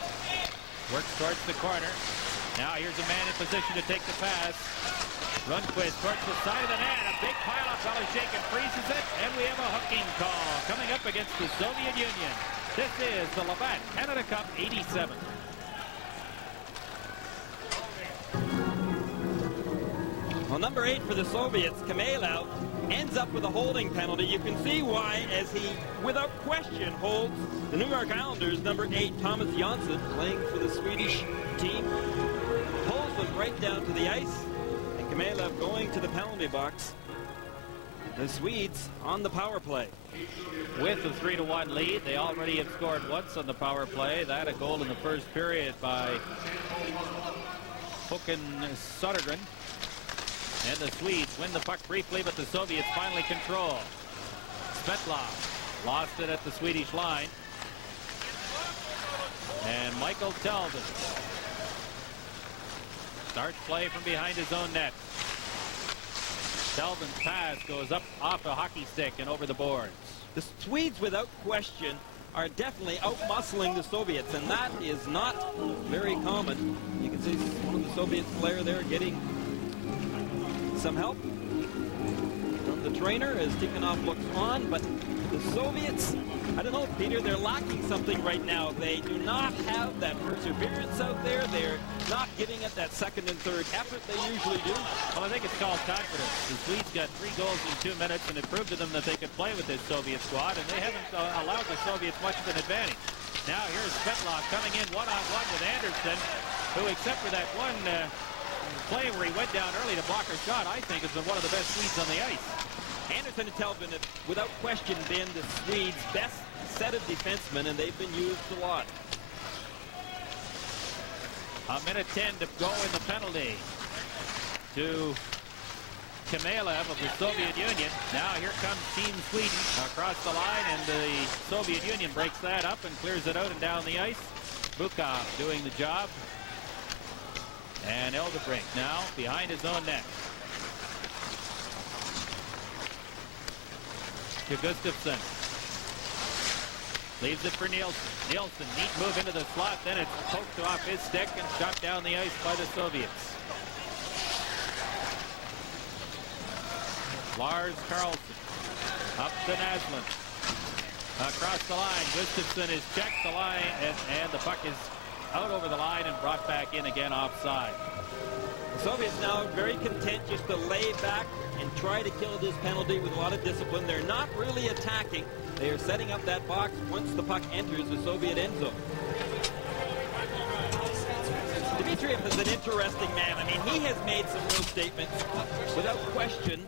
works towards the corner. Now here's a man in position to take the pass. Rundqvist towards the side of the net. A big pile-up. Beloshakin freezes it. And we have a hooking call coming up against the Soviet Union. This is the Labatt Canada Cup 87. Well, number 8 for the Soviets, Kamelov, ends up with a holding penalty. You can see why, as he, without question, holds the New York Islanders' number 8, Thomas Jonsson, playing for the Swedish team, pulls them right down to the ice, and Kamelov going to the penalty box. The Swedes on the power play. With a 3-1 lead, they already have scored once on the power play. That a goal in the first period by Håkan Sodergren. And the Swedes win the puck briefly, but the Soviets finally control. Svetlov lost it at the Swedish line. And Michael Telvin starts play from behind his own net. Telvin's pass goes up off a hockey stick and over the boards. The Swedes, without question, are definitely out-muscling the Soviets, and that is not very common. You can see one of the Soviet players there getting some help from the trainer as Tikhonov looks on, but the Soviets, I don't know, Peter, they're lacking something right now. They do not have that perseverance out there. They're not giving it that second and third effort they usually do. Well, I think it's called confidence. The Swedes got 3 goals in 2 minutes, and it proved to them that they could play with this Soviet squad, and they haven't allowed the Soviets much of an advantage. Now here's Svetlov coming in one-on-one with Anderson, who, except for that one play where he went down early to block a shot, I think has been one of the best Swedes on the ice. Anderson and Telvin have, without question, been the Swedes' best set of defensemen, and they've been used a lot. A minute 10 to go in the penalty to Kamelov of the Soviet Union. Now here comes Team Sweden across the line, and the Soviet Union breaks that up and clears it out and down the ice. Bukov doing the job. And Hildebrink now behind his own net. To Gustafsson. Leaves it for Nilsson. Nilsson, neat move into the slot, then it's poked off his stick and shot down the ice by the Soviets. L.Kарлsson up to Naslund. Across the line, Gustafsson is checked the line, and the puck is out over the line and brought back in again offside. The Soviets now very content just to lay back and try to kill this penalty with a lot of discipline. They're not really attacking. They are setting up that box once the puck enters the Soviet end zone. Dmitriev is an interesting man. I mean, he has made some real statements. Without question,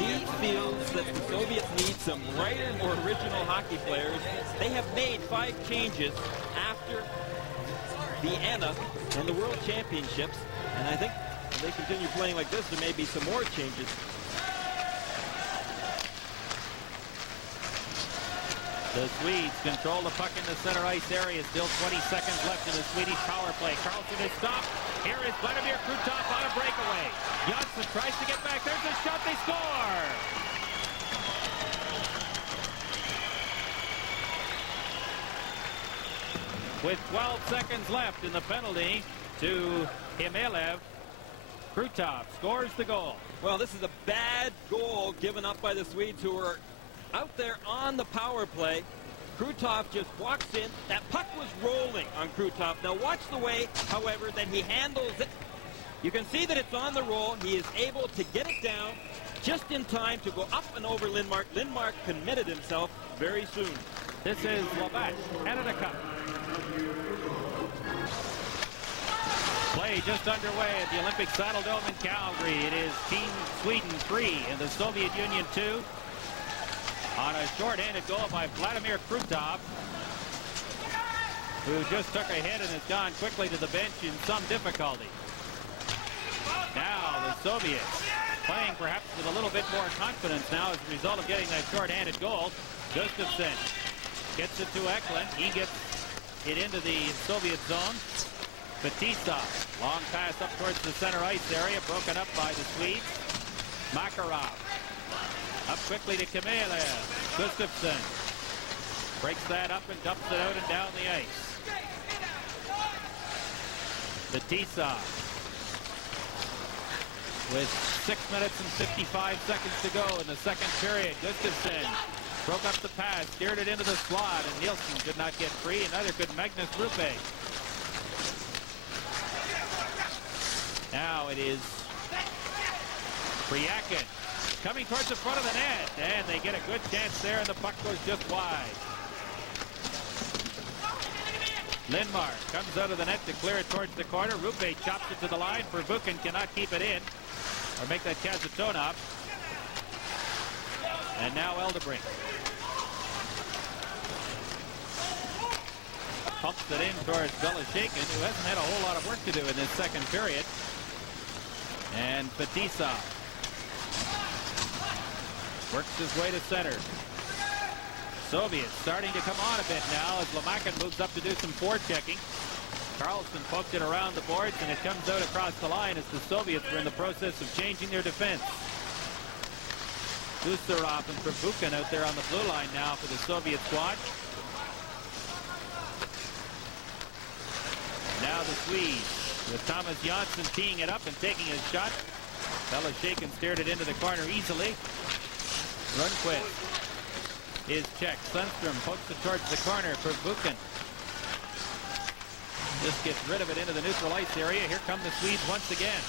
he feels that the Soviets need some brighter, more original hockey players. They have made 5 changes after Vienna and the World Championships, and I think if they continue playing like this, there may be some more changes. The Swedes control the puck in the center ice area. Still 20 seconds left in the Swedish power play. Karlsson is stopped. Here is Vladimir Krutov on a breakaway. Jonsson tries to get back. There's a shot. They score! With 12 seconds left in the penalty, to Himelev. Krutov scores the goal. Well, this is a bad goal given up by the Swedes, who are out there on the power play. Krutov just walks in. That puck was rolling on Krutov. Now watch the way, however, that he handles it. You can see that it's on the roll. He is able to get it down just in time to go up and over Lindmark. Lindmark committed himself very soon. This is Labatt, Canada Cup. Play just underway at the Olympic Saddledome in Calgary. It is Team Sweden 3 and the Soviet Union 2. On a short-handed goal by Vladimir Krutov, who just took a hit and has gone quickly to the bench in some difficulty. Now the Soviets playing perhaps with a little bit more confidence now as a result of getting that short-handed goal. Gustafsson gets it to Т.Эклунд. He gets it into the Soviet zone. Fetisov, long pass up towards the center ice area, broken up by the Swedes. Makarov, up quickly to Kamelev. Gustafsson breaks that up and dumps it out and down the ice. Fetisov with 6 minutes and 55 seconds to go in the second period. Gustafsson broke up the pass, steered it into the slot, and Nilsson could not get free, and neither could Magnus Rupe. Now it is Priakin coming towards the front of the net, and they get a good chance there, and the puck goes just wide. Lindmark comes out of the net to clear it towards the corner. Rupe chops it to the line. Первухин cannot keep it in, or make that Kazantonov. And now Eldebrink pumps it in towards Beloshakin, who hasn't had a whole lot of work to do in this second period. And Fetисov works his way to center. Soviets starting to come on a bit now as Lamakin moves up to do some forechecking. Т.Эклунд poked it around the boards, and it comes out across the line as the Soviets were in the process of changing their defense. Gusarov and Prvukhin out there on the blue line now for the Soviet squad. Now the Swedes with Thomas Jansson teeing it up and taking his shot. Beloshakin steered it into the corner easily. Rundqvist is checked. Sundstrom pokes it towards the corner for Prvukhin. Just gets rid of it into the neutral ice area. Here come the Swedes once again.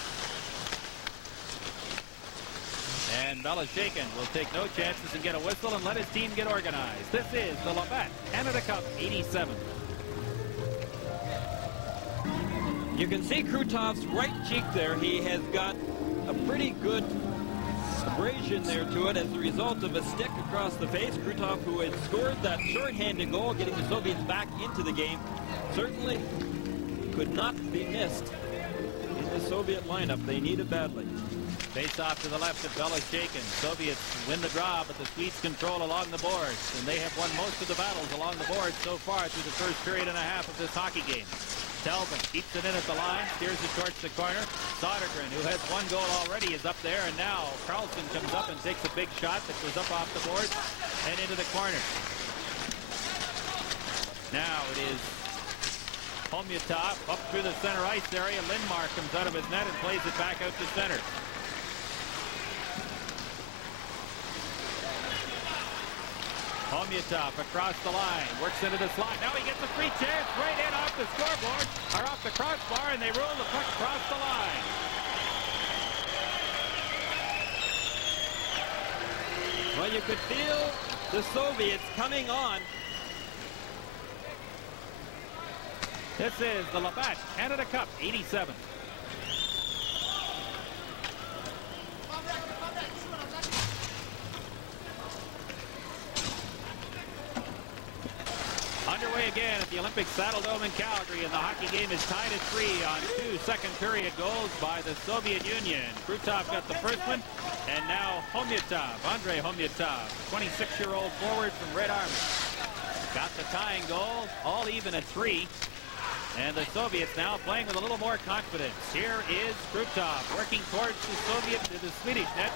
And Beloshakin will take no chances and get a whistle and let his team get organized. This is the Labatt Canada Cup 87. You can see Krutov's right cheek there. He has got a pretty good abrasion there to it as a result of a stick across the face. Krutov, who had scored that short-handed goal, getting the Soviets back into the game, certainly could not be missed in the Soviet lineup. They need it badly. Face off to the left of Beloshakin. Soviets win the draw, but the Swedes control along the boards, and they have won most of the battles along the boards so far through the first period and a half of this hockey game. Telvin keeps it in at the line, steers it towards the corner. Sodergren, who has one goal already, is up there, and now Т.Эклунд comes up and takes a big shot that goes up off the boards and into the corner. Now it is Homyatov up through the center ice area. Lindmark comes out of his net and plays it back out to center. Homyatov across the line, works into the slot. Now he gets a free chance right in off the scoreboard, or off the crossbar, and they roll the puck across the line. Well, you could feel the Soviets coming on. This is the Labatt Canada Cup 87. Underway again at the Olympic Saddledome in Calgary, and the hockey game is tied at 3 on 2 second-period goals by the Soviet Union. Krutov got the first one, and now Homyatov, Andrei Homyatov, 26-year-old forward from Red Army, got the tying goal, all even at 3. And the Soviets now playing with a little more confidence. Here is Krutov working towards the Swedish net.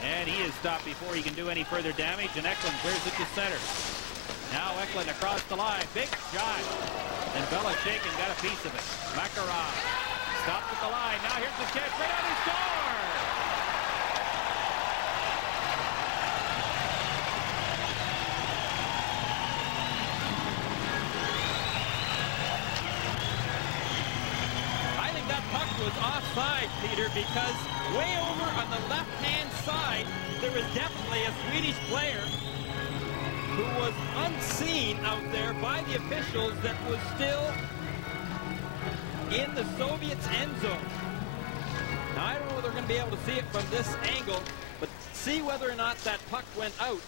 And he is stopped before he can do any further damage, and Т.Эклунд clears it to center. Now Eklund across the line. Big shot. And Beloshakin got a piece of it. Makarov stopped at the line. Now here's the catch. Right on, he scores! I think that puck was offside, Peter, because way over on the left-hand side, there was definitely a Swedish player who was unseen out there by the officials that was still in the Soviets' end zone. Now, I don't know if they're going to be able to see it from this angle, but see whether or not that puck went out.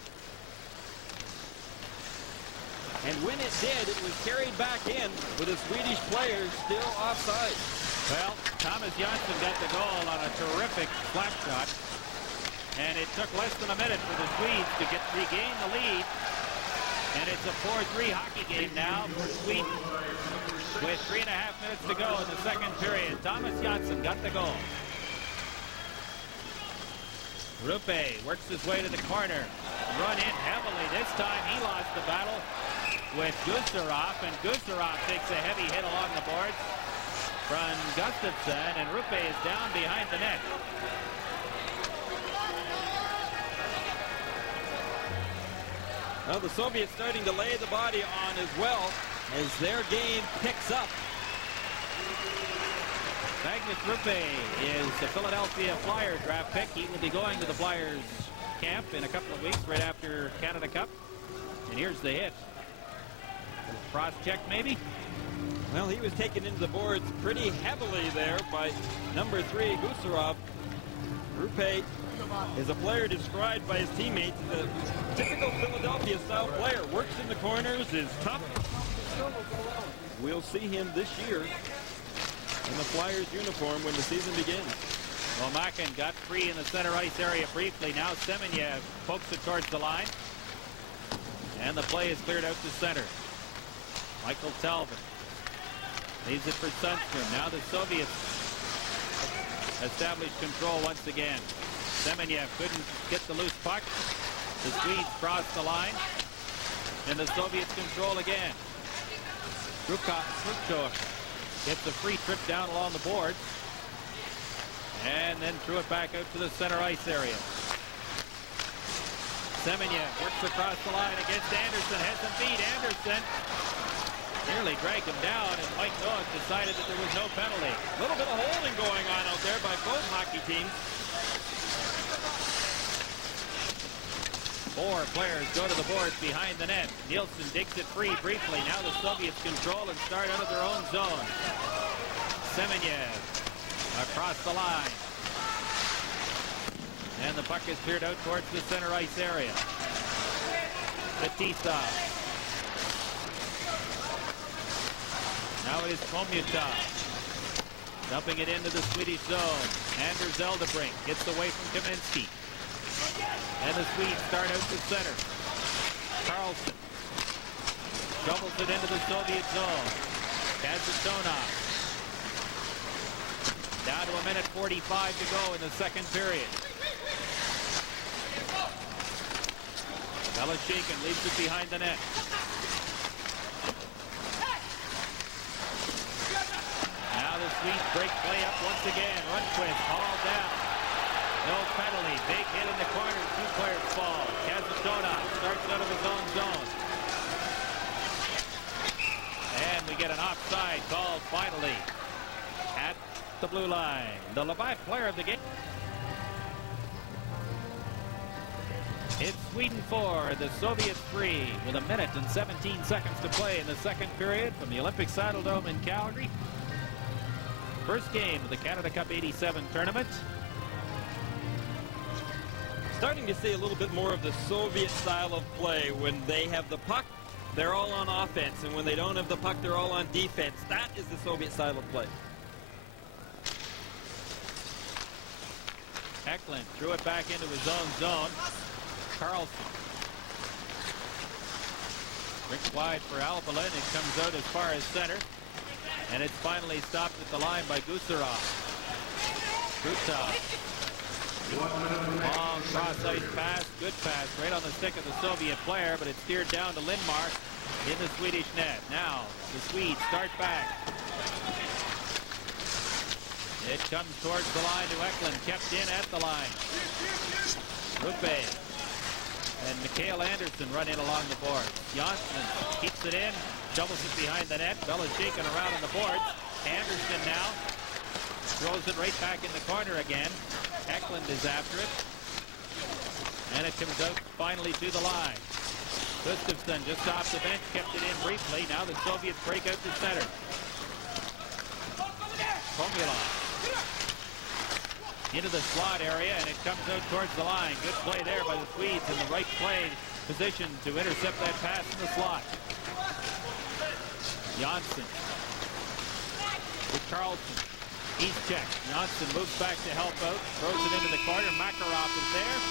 And when it did, it was carried back in with the Swedish players still offside. Well, Thomas Jansson got the goal on a terrific slap shot. And it took less than a minute for the Swedes to regain the lead. And it's a 4-3 hockey game now for Sweden with 3.5 minutes to go in the second period. Thomas Jansson got the goal. Rupe works his way to the corner. Run in heavily. This time he lost the battle with Gusarov, and Gusarov takes a heavy hit along the boards from Gustafsson, and Rupe is down behind the net. Well, the Soviets starting to lay the body on as well as their game picks up. Magnus Rupe is the Philadelphia Flyers draft pick. He will be going to the Flyers camp in a couple of weeks right after Canada Cup. And here's the hit. Cross check maybe? Well, he was taken into the boards pretty heavily there by number 3, Gusarov. Rupe is a player described by his teammates as a typical Philadelphia-style player. Works in the corners, is tough. We'll see him this year in the Flyers uniform when the season begins. Well, Makin got free in the center ice area briefly. Now Semenyev pokes it towards the line. And the play is cleared out to center. Michael Talbot leaves it for Sundstrom. Now the Soviets establish control once again. Semenyev couldn't get the loose puck. The Swedes cross the line. And the Soviets control again. Kravchuk gets a free trip down along the boards. And then threw it back out to the center ice area. Semenyev works across the line against Anderson. Has him beat. Anderson nearly dragged him down, and Mike Noeet decided that there was no penalty. A little bit of holding going on out there by both hockey teams. 4 players go to the boards behind the net. Nilsson digs it free briefly. Now the Soviets control and start out of their own zone. Semenyev across the line. And the puck is cleared out towards the center ice area. Fetisov. Now it is Komyutov. Dumping it into the Swedish zone. Anders Eldebrink gets away from Kaminsky. And the Swedes start out to center. K.Karlsson shovels it into the Soviet zone. Kazantonov. Down to a minute 45 to go in the second period. Beloshakin leaves it behind the net. Now the Swedes break play up once again. Rundqvist hauled down. No penalty. Big hit in the corner. 2 players fall. Kazantonov starts out of his own zone. And we get an offside called finally at the blue line. The Levi player of the game. It's Sweden 4, the Soviets 3, with a minute and 17 seconds to play in the second period from the Olympic Saddledome in Calgary. First game of the Canada Cup 87 tournament. Starting to see a little bit more of the Soviet style of play. When they have the puck, they're all on offense, and when they don't have the puck, they're all on defense. That is the Soviet style of play. Eklund threw it back into his own zone. K.Karlsson brings wide for Albalin. It comes out as far as center. And it's finally stopped at the line by Gusarov. Krutov Long cross-ice pass, good pass, right on the stick of the Soviet player, but it's steered down to Lindmark in the Swedish net. Now, the Swedes start back. It comes towards the line to Eklund, kept in at the line. Rugby and Mikael Anderson run in along the boards. Jonsson keeps it in, doubles it behind the net. Beloshakin around on the boards. Anderson now throws it right back in the corner again. Eklund is after it. And it comes out finally to the line. Gustafsson just off the bench, kept it in briefly. Now the Soviets break out to center. Komulov into the slot area, and it comes out towards the line. Good play there by the Swedes in the right play position to intercept that pass in the slot. Jonsson with Л.Карлссон. He's checked. Jonsson moves back to help out, throws it into the corner. Makarov is there,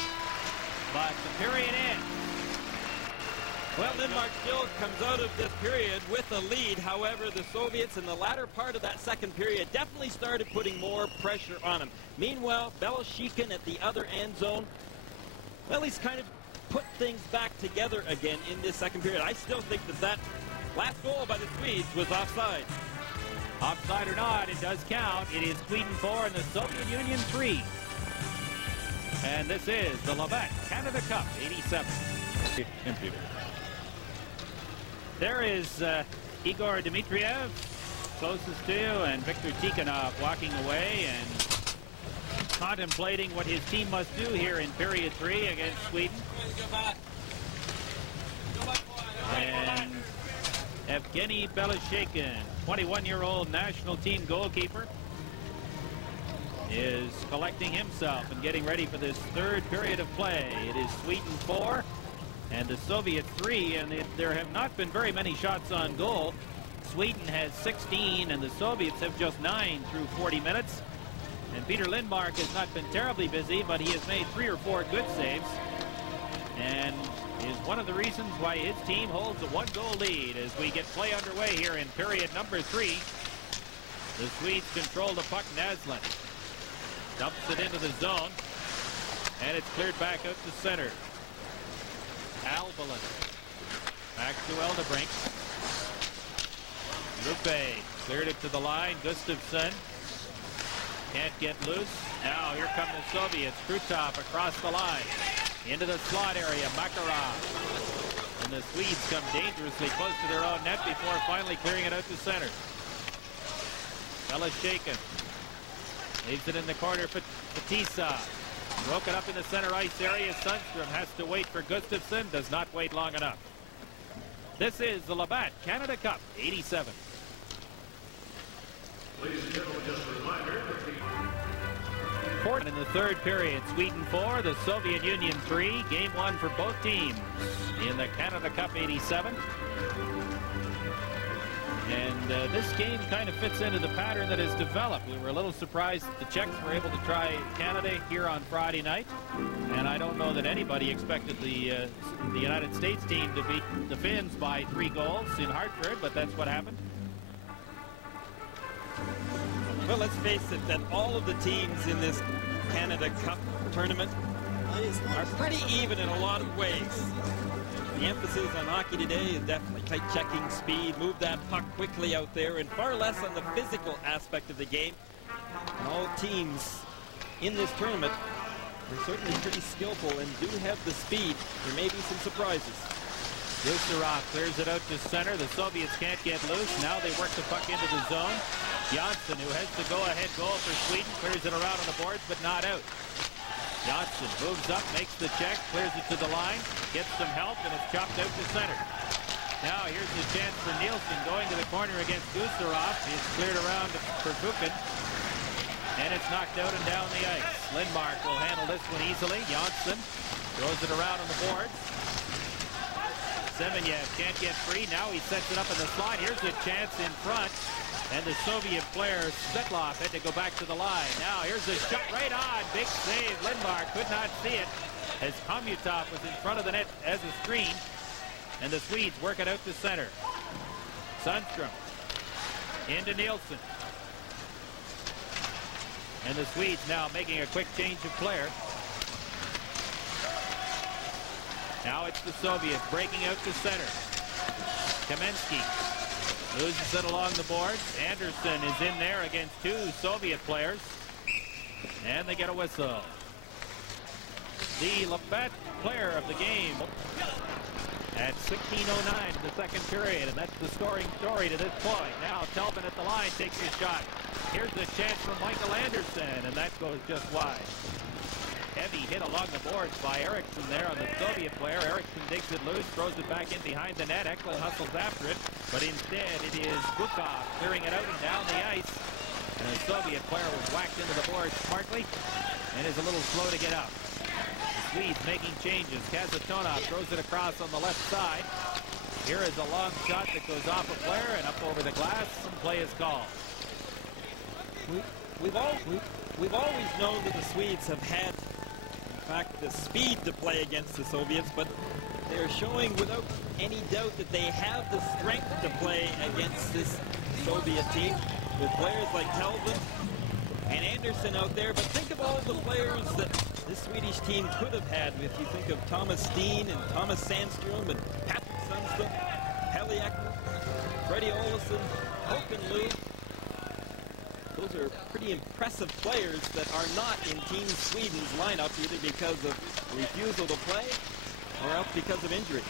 but the period ends. Well, Lindmark still comes out of this period with a lead. However, the Soviets in the latter part of that second period definitely started putting more pressure on him. Meanwhile, Beloshakin at the other end zone, well, he's kind of put things back together again in this second period. I still think that last goal by the Swedes was offside. Offside or not, it does count. It is Sweden 4 and the Soviet Union 3. And this is the Labatt Canada Cup 87. Empty. There is Igor Dmitriev, closest to you, and Viktor Tikhonov walking away and contemplating what his team must do here in period 3 against Sweden. And Evgeny Beloshakin, 21-year-old national team goalkeeper, is collecting himself and getting ready for this third period of play. It is Sweden 4 and the Soviets 3, and there have not been very many shots on goal. Sweden has 16 and the Soviets have just 9 through 40 minutes. And Peter Lindmark has not been terribly busy, but he has made 3 or 4 good saves and is one of the reasons why his team holds a 1-goal lead as we get play underway here in period number 3. The Swedes control the puck. Naslund dumps it into the zone, and it's cleared back out to center. Albalin back to Eldebrink. Rupe cleared it to the line. Gustafsson can't get loose. Now here come the Soviets. Krutov across the line into the slot area. Makarov, and the Swedes come dangerously close to their own net before finally clearing it out to center. Beloshakin leaves it in the corner for Fetisov. Broken up in the center ice area. Sundstrom has to wait for Gustafsson. Does not wait long enough. This is the Labatt Canada Cup 87. Ladies and gentlemen, just a reminder. In the third period, Sweden 4, the Soviet Union 3. Game 1 for both teams in the Canada Cup 87. And this game kind of fits into the pattern that has developed. We were a little surprised that the Czechs were able to try Canada here on Friday night. And I don't know that anybody expected the United States team to beat the Finns by 3 goals in Hartford, but that's what happened. Well, let's face it, that all of the teams in this Canada Cup tournament are pretty even in a lot of ways. The emphasis on hockey today is definitely tight checking, speed, move that puck quickly out there, and far less on the physical aspect of the game. And all teams in this tournament are certainly pretty skillful and do have the speed. There may be some surprises. Gusarov clears it out to center. The Soviets can't get loose. Now they work the puck into the zone. Jonsson, who has the go-ahead goal for Sweden, clears it around on the boards, but not out. Jonsson moves up, makes the check, clears it to the line, gets some help, and it's chopped out to center. Now here's the chance for Nilsson going to the corner against Gusarov. It's cleared around for Buchan, and it's knocked out and down the ice. Lindmark will handle this one easily. Jonsson throws it around on the boards. Semenyev can't get free. Now he sets it up in the slot. Here's a chance in front. And the Soviet player, Svetlov, had to go back to the line. Now here's a shot right on. Big save. Lindmark could not see it as Komutov was in front of the net as a screen. And the Swedes work it out to center. Sundstrom into Nilsson. And the Swedes now making a quick change of player. Now it's the Soviets breaking out to center. Kamensky loses it along the boards. Andersson is in there against two Soviet players. And they get a whistle. The Labatt player of the game at 16:09 in the second period, and that's the scoring story to this point. Now Telvin at the line takes his shot. Here's the chance for Michael Andersson, and that goes just wide. Heavy hit along the boards by Eriksson there on the Soviet player. Eriksson digs it loose, throws it back in behind the net. Eklund hustles after it, but instead it is Bukov clearing it out and down the ice. And the Soviet player was whacked into the boards smartly and is a little slow to get up. The Swedes making changes. Kazantonov throws it across on the left side. Here is a long shot that goes off a player and up over the glass, and play is called. We've always known that the Swedes have had, in fact, the speed to play against the Soviets, but they're showing without any doubt that they have the strength to play against this Soviet team with players like Telvin and Andersson out there. But think of all the players that this Swedish team could have had. If you think of Thomas Steen and Thomas Sandstrom and Patrick Sundstrom, Pelle Eklund, Freddie Olsson, Håkan Lou. Those are pretty impressive players that are not in Team Sweden's lineup, either because of refusal to play or else because of injuries.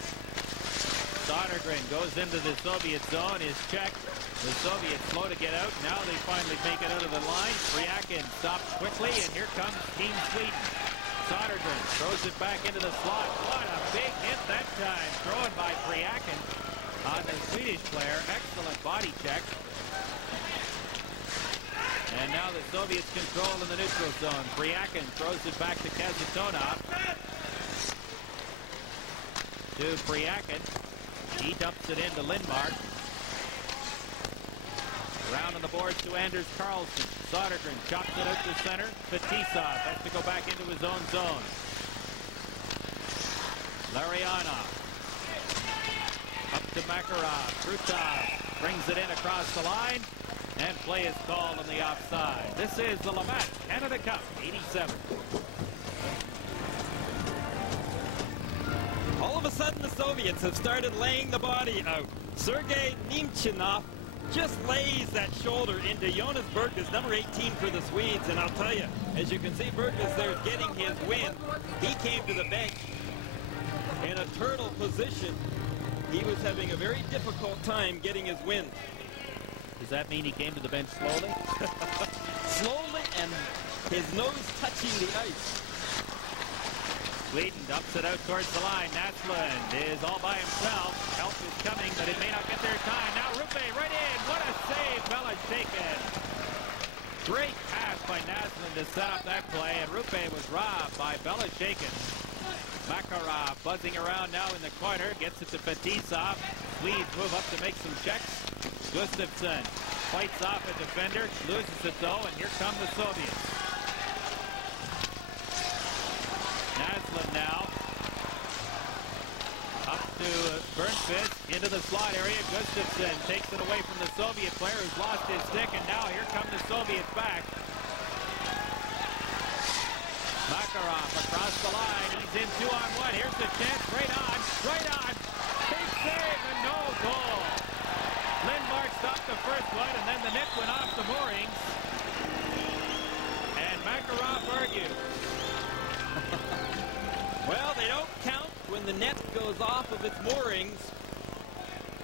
Sodergren goes into the Soviet zone, is checked. The Soviets slow to get out. Now they finally make it out of the line. Priakin stops quickly, and here comes Team Sweden. Sodergren throws it back into the slot. What a big hit that time. Thrown by Priakin on the Swedish player. Excellent body check. And now the Soviets control in the neutral zone. Priakin throws it back to Kazantonov. To Priakin. He dumps it into Lindmark. Around on the boards to L.Kарлsson. Sodergren chops it out to center. Fetisov has to go back into his own zone. Larionov. Up to Makarov. Krutov brings it in across the line. And play is called on the offside. This is the Match Canada Cup 87. All of a sudden, the Soviets have started laying the body out. Sergei Nemchinov just lays that shoulder into Jonas Bergqvist, number 18 for the Swedes. And I'll tell you, as you can see, Bergqvist there getting his win. He came to the bench in a turtle position. He was having a very difficult time getting his win. Does that mean he came to the bench slowly? Slowly and his nose touching the ice. Sweden dumps it out towards the line. Naslund is all by himself. Help is coming, but it may not get there in time. Now Rupe right in. What a save, Beloshakin. Great pass by Naslund to set up that play, and Rupe was robbed by Beloshakin. Makarov buzzing around now in the corner. Gets it to Fetisov. Swedes move up to make some checks. Gustafsson fights off a defender, loses it though, and here come the Soviets. Naslund now up to Bernfist into the slot area. Gustafsson takes it away from the Soviet player who's lost his stick, and now here come the Soviets back. Makarov across the line. He's in 2-on-1. Here's the chance. Right on. Big save and no goal. Lindmark stopped the first one, and then the net went off the moorings. And Makarov argued. Well, they don't count when the net goes off of its moorings.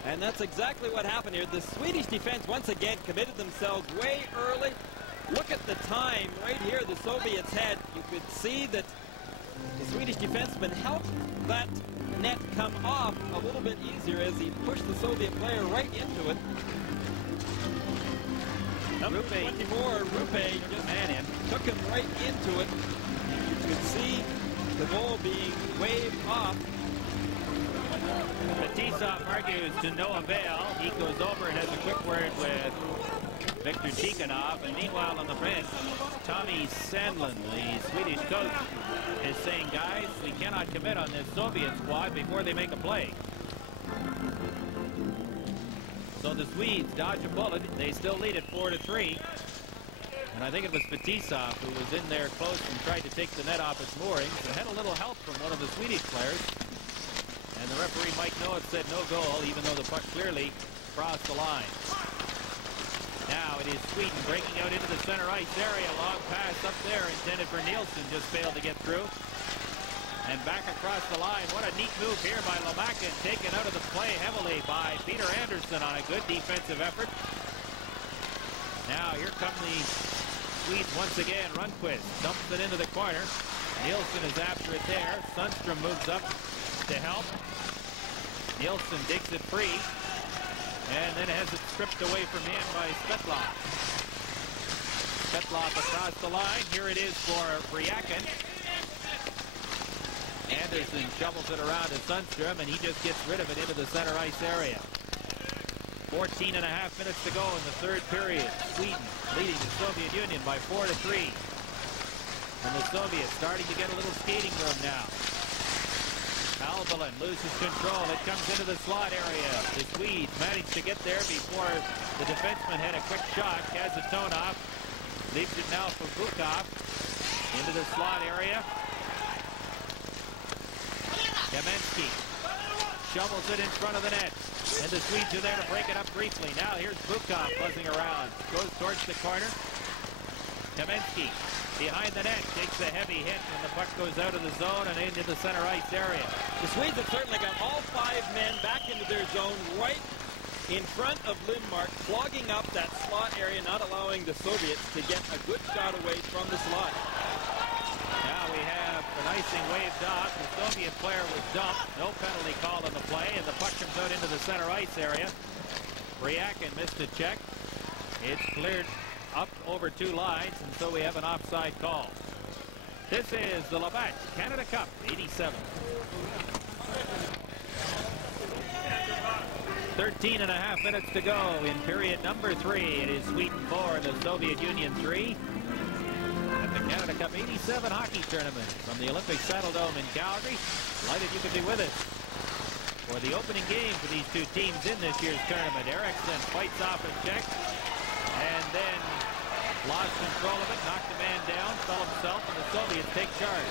And that's exactly what happened here. The Swedish defense once again committed themselves way early. Look at the time right here the Soviets had. You could see that the Swedish defenseman helped that net come off a little bit easier as he pushed the Soviet player right into it. Number 24, Rupe just took him right into it. You could see the goal being waved off. Fetisov argues to no avail. He goes over and has a quick word with Viktor Tikhonov, and meanwhile on the bench, Tommy Sandlin, the Swedish coach, is saying, guys, we cannot commit on this Soviet squad before they make a play. So the Swedes dodge a bullet. They still lead it 4-3. And I think it was Fetisov who was in there close and tried to take the net off its moorings and had a little help from one of the Swedish players. the referee, Mike Noët, said no goal, even though the puck clearly crossed the line. Now it is Sweden breaking out into the center ice area. Long pass up there intended for Nilsson, just failed to get through. And back across the line. What a neat move here by Lomakin, taken out of the play heavily by Peter Anderson on a good defensive effort. Now here come the Swedes once again. Rundqvist dumps it into the corner. Nilsson is after it there. Sundstrom moves up to help. Nilsson digs it free. And then has it stripped away from him by Svetlov. Svetlov across the line. Here it is for Briakin. Anderson shovels it around to Sundstrom, and he just gets rid of it into the center ice area. 14 and a half minutes to go in the third period. Sweden leading the Soviet Union by 4-3. And the Soviets starting to get a little skating room now. Albalin loses control. It comes into the slot area. The Swedes managed to get there before the defenseman had a quick shot. Kazantonov leaves it now for Bukov into the slot area. Kamensky shovels it in front of the net. And the Swedes are there to break it up briefly. Now here's Bukov buzzing around. Goes towards the corner. Kamensky behind the net takes a heavy hit when the puck goes out of the zone and into the center ice area. The Swedes have certainly got all 5 men back into their zone right in front of Lindmark, clogging up that slot area, not allowing the Soviets to get a good shot away from the slot. Now we have an icing waved off. The Soviet player was dumped. No penalty called on the play, and the puck comes out into the center ice area. Briakin missed a check. It's cleared up over 2 lines, and so we have an offside call. This is the Match Canada Cup 87. 13 and a half minutes to go in period number 3. It is Sweden 4 and the Soviet Union 3. At the Canada Cup 87 hockey tournament from the Olympic Saddledome in Calgary. Delighted you could be with us for the opening game for these 2 teams in this year's tournament. Eriksson fights off a check and then lost control of it, knocked the man down, fell himself, and the Soviets take charge.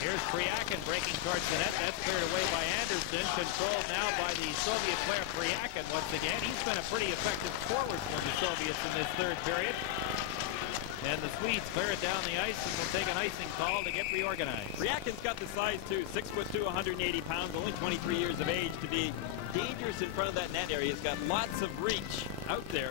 Here's Briakin breaking towards the net. That's cleared away by Anderson. Controlled now by the Soviet player Briakin once again. He's been a pretty effective forward for the Soviets in this third period. And the Swedes clear it down the ice and will take an icing call to get reorganized. Briakin's got the size too, 6'2", 180 pounds, only 23 years of age, to be dangerous in front of that net area. He's got lots of reach out there.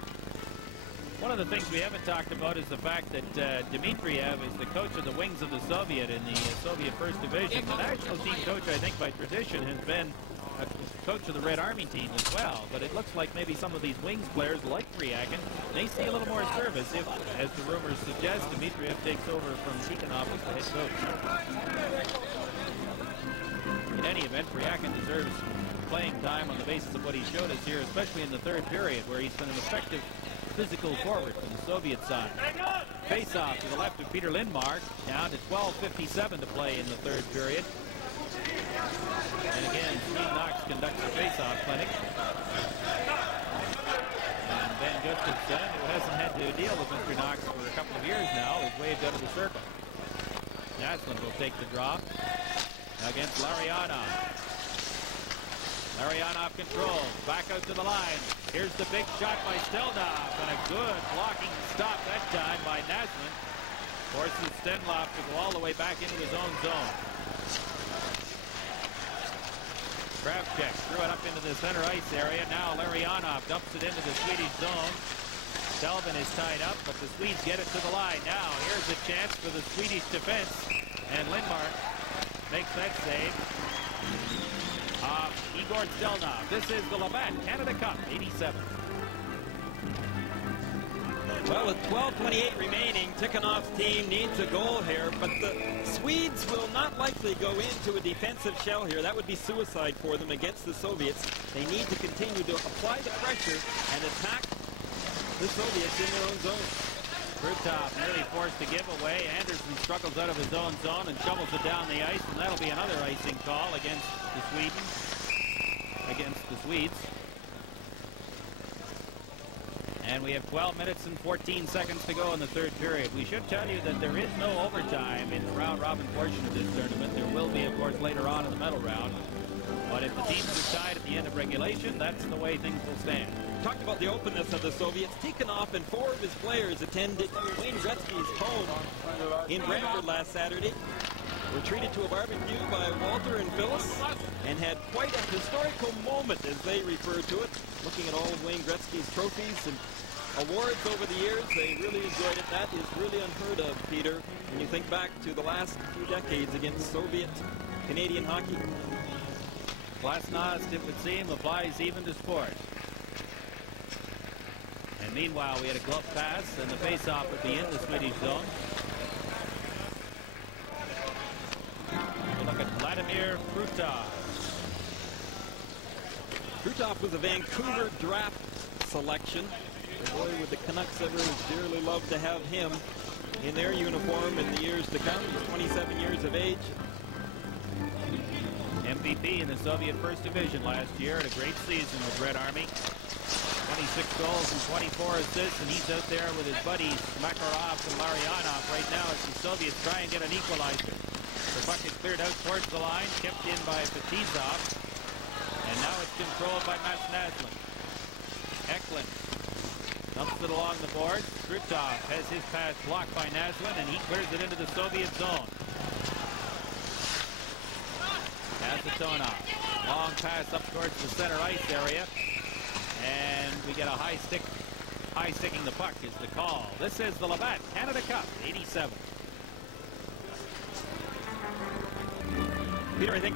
One of the things we haven't talked about is the fact that Dmitriev is the coach of the wings of the Soviet in the Soviet First Division. The national team coach, I think, by tradition, has been a coach of the Red Army team as well. But it looks like maybe some of these wings players, like Briakin, may see a little more service if, as the rumors suggest, Dmitriev takes over from Tikhonov as the head coach. In any event, Briakin deserves playing time on the basis of what he showed us here, especially in the third period, where he's been an effective physical forward from the Soviet side. Face-off to the left of Peter Lindmark, down to 12:57 to play in the third period. And again, Steve Knox conducts the face-off clinic. And Ben Gustafsson, who hasn't had to deal with Mr. Knox for a couple of years now, is waved out of the circle. Naslund will take the draw against Larionov. Larionov controls, back out to the line. Here's the big shot by Stelnov, and a good blocking stop that time by Naslund. Forces Stenlov to go all the way back into his own zone. Kravchuk threw it up into the center ice area. Now Larionov dumps it into the Swedish zone. Selvin is tied up, but the Swedes get it to the line. Now here's a chance for the Swedish defense, and Lindmark makes that save. Igor Stelnov. This is the Match Canada Cup 87. Well, with 12:28 remaining, Tikhonov's team needs a goal here, but the Swedes will not likely go into a defensive shell here. That would be suicide for them against the Soviets. They need to continue to apply the pressure and attack the Soviets in their own zone. Krutov nearly forced to give away. Anderson struggles out of his own zone and shovels it down the ice, and that'll be another icing call against the Swedes. And we have 12 minutes and 14 seconds to go in the third period. We should tell you that there is no overtime in the round-robin portion of this tournament. There will be, of course, course, later on in the medal round. But if the teams are tied at the end of regulation, that's the way things will stand. Talked about the openness of the Soviets. Tikhonov and 4 of his players attended Wayne Gretzky's home in Brantford last Saturday. Were treated to a barbecue by Walter and Phyllis and had quite a historical moment, as they refer to it, looking at all of Wayne Gretzky's trophies and awards over the years. They really enjoyed it. That is really unheard of, Peter, when you think back to the last few decades against Soviet Canadian hockey. Glasnost, it would seem, applies even to sport. And meanwhile, we had a glove pass, and the face-off would be in the Swedish zone. We look at Vladimir Krutov. Krutov was a Vancouver draft selection. Boy, would the Canucks ever dearly love to have him in their uniform in the years to come. He's 27 years of age. MVP in the Soviet First Division last year. Had a great season with Red Army. 26 goals and 24 assists, and he's out there with his buddies Makarov and Larionov right now as the Soviets try and get an equalizer. The puck is cleared out towards the line, kept in by Fetisov, and now it's controlled by Match Naslin. Eklund dumps it along the boards. Krutov has his pass blocked by Naslin, and he clears it into the Soviet zone. Kasatona, long pass up towards the center ice area, and we get a high sticking the puck is the call. This is the Labatt Canada Cup, 87. Peter, I think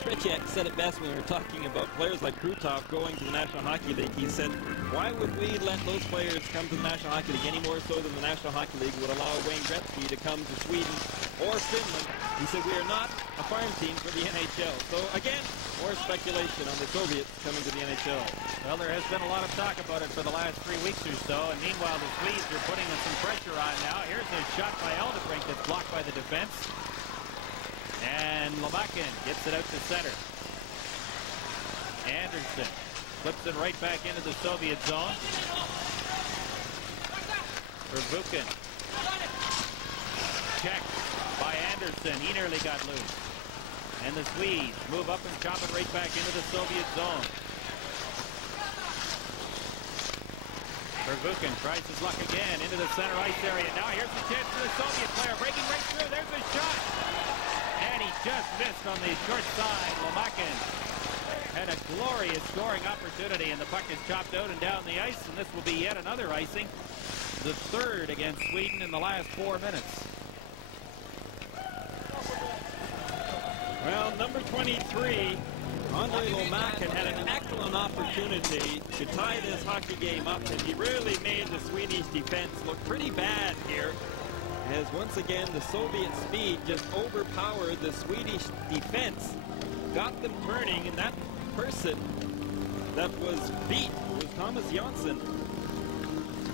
Tretiak said it best when we were talking about players like Krutov going to the National Hockey League. He said, why would we let those players come to the National Hockey League any more so than the National Hockey League would allow Wayne Gretzky to come to Sweden or Finland? He said, we are not a farm team for the NHL. So again, more speculation on the Soviets coming to the NHL. Well, there has been a lot of talk about it for the last 3 weeks or so, and meanwhile the Swedes are putting some pressure on now. Here's a shot by Eldebrink that's blocked by the defense. And Lavakin gets it out to center. Anderson flips it right back into the Soviet zone. Prvukhin. Checked by Anderson. He nearly got loose. And the Swedes move up and chop it right back into the Soviet zone. Prvukhin tries his luck again into the center ice area. Now here's the chance for the Soviet player. Breaking right through. There's a shot. And he just missed on the short side. Lomakin had a glorious scoring opportunity, and the puck is chopped out and down the ice, and this will be yet another icing. The third against Sweden in the last 4 minutes. Well, number 23, Andre Lomakin had an excellent opportunity to tie this hockey game up, and he really made the Swedish defense look pretty bad here, as once again the Soviet speed just overpowered the Swedish defense, got them turning, and that person that was beat was Thomas Jansson.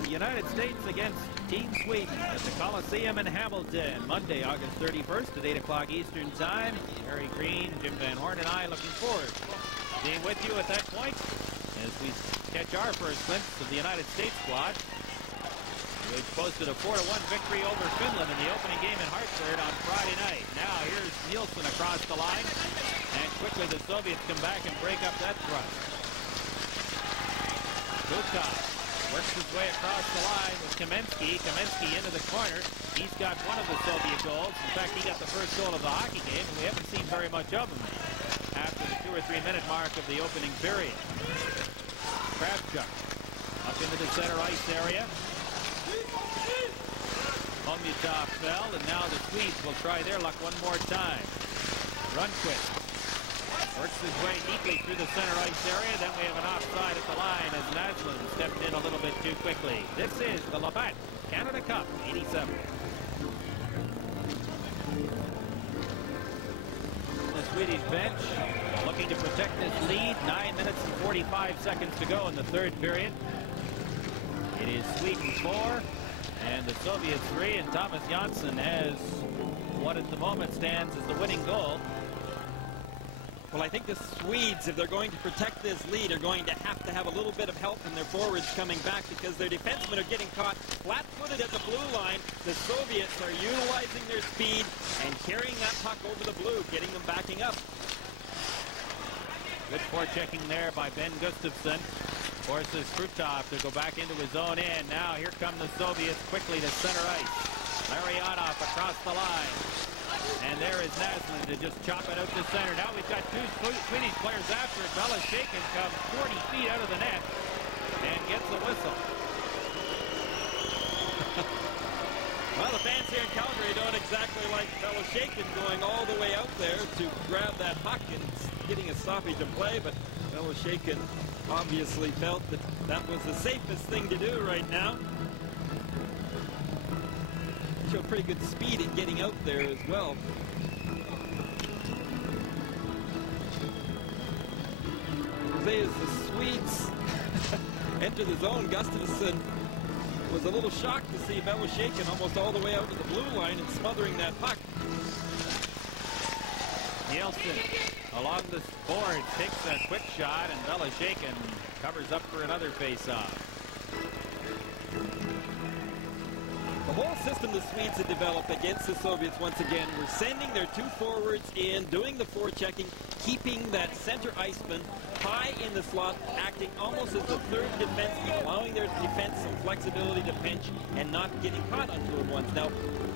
The United States against Team Sweden at the Coliseum in Hamilton, Monday, August 31st at 8 o'clock Eastern Time. Harry Green, Jim Van Horn, and I looking forward to being with you at that point as we catch our first glimpse of the United States squad, which posted a 4-1 victory over Finland in the opening game in Hartford on Friday night. Now here's Nilsson across the line, and quickly the Soviets come back and break up that thrust. Krutov works his way across the line with Kamensky. Kamensky into the corner. He's got one of the Soviet goals. In fact, he got the first goal of the hockey game, and we haven't seen very much of him after the 2 or 3 minute mark of the opening period. Kravchuk up into the center ice area. Omyatov fell, and now the Swedes will try their luck one more time. Rundqvist works his way neatly through the center ice area. Then we have an offside at the line as Naslin stepped in a little bit too quickly. This is the Labatt Canada Cup, 87. The Swedish bench looking to protect this lead. 9 minutes and 45 seconds to go in the third period. It is Sweden 4 and the Soviets 3, and Thomas Jansson has what at the moment stands as the winning goal. Well, I think the Swedes, if they're going to protect this lead, are going to have a little bit of help from their forwards coming back because their defensemen are getting caught flat-footed at the blue line. The Soviets are utilizing their speed and carrying that puck over the blue, getting them backing up. Good forechecking there by Ben Gustafsson. Forces Krutov to go back into his own end. Now here come the Soviets quickly to center ice. Larionov across the line. And there is Naslund to just chop it out to center. Now we've got two Swedish players after it. Beloshakin comes 40 feet out of the net and gets a whistle. Well, the fans here in Calgary don't exactly like Beloshakin going all the way out there to grab that puck and getting a stoppage of play, but Beloshakin obviously felt that that was the safest thing to do right now. Showed pretty good speed in getting out there as well. As the Swedes enter the zone, Gustafsson was a little shocked to see Beloshakin almost all the way out to the blue line and smothering that puck. Nilsson along the board takes a quick shot, and Beloshakin covers up for another face-off. The whole system the Swedes had developed against the Soviets once again were sending their two forwards in, doing the forechecking, keeping that center iceman high in the slot, acting almost as the third defenseman, allowing their defense some flexibility to pinch and not getting caught onto him once. Now,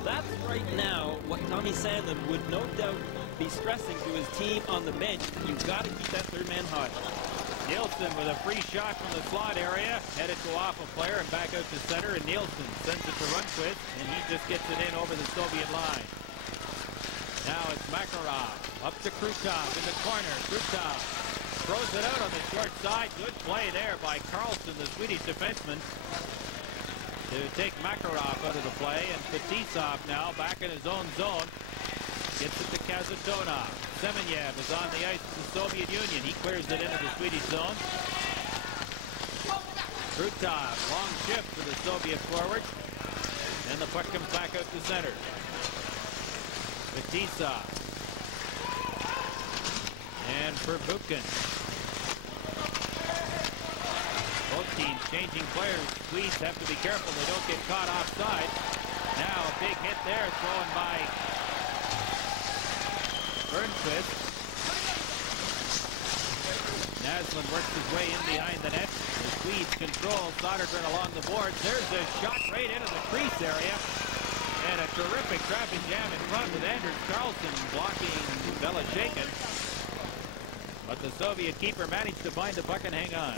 that's right now what Tommy Sandlin would no doubt be stressing to his team on the bench. You've got to keep that third man hot. Nilsson with a free shot from the slot area, headed to off a player and back out to center, and Nilsson sends it to Rundqvist, and he just gets it in over the Soviet line. Now it's Makarov, up to Krutov in the corner. Krutov throws it out on the short side. Good play there by Ä.Kарлsson, the Swedish defenseman, to take Makarov out of the play, and Fetisov now back in his own zone. Gets it to Kazatona. Semenyev is on the ice for the Soviet Union. He clears it into the Swedish zone. Krutov, long shift for the Soviet forward. And the puck comes back out to center. Fetisa. And Prvukhin. Both teams changing players. Swedes have to be careful they don't get caught offside. Now a big hit there thrown by Rundqvist. Naslund works his way in behind the net. The Swedes control Sodergren along the boards. There's a shot right into the crease area. And a terrific traffic jam in front with Ä.Kарлsson blocking Beloshakin. But the Soviet keeper managed to find the puck and hang on.